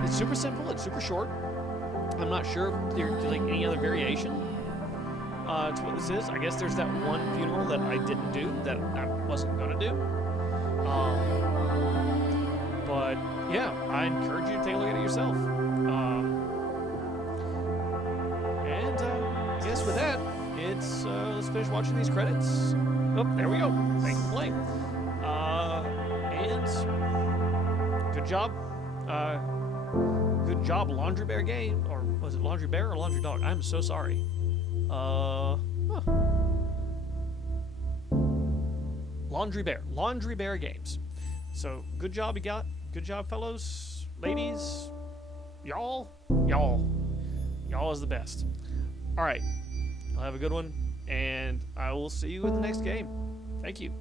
It's super simple, it's super short. I'm not sure if there's like any other variation to what this is. I guess there's that one funeral that I didn't do, that I wasn't gonna do. But yeah, I encourage you to take a look at it yourself. I guess with that, it's let's finish watching these credits. Oh, there we go. Thank you for playing. And good job. Good job, Laundry Bear game. Or was it Laundry Bear or Laundry Dog? I'm so sorry. Laundry Bear. Laundry Bear games. So, good job you got. Good job, fellows, ladies, y'all. Y'all is the best. Alright. I'll have a good one, and I will see you in the next game. Thank you.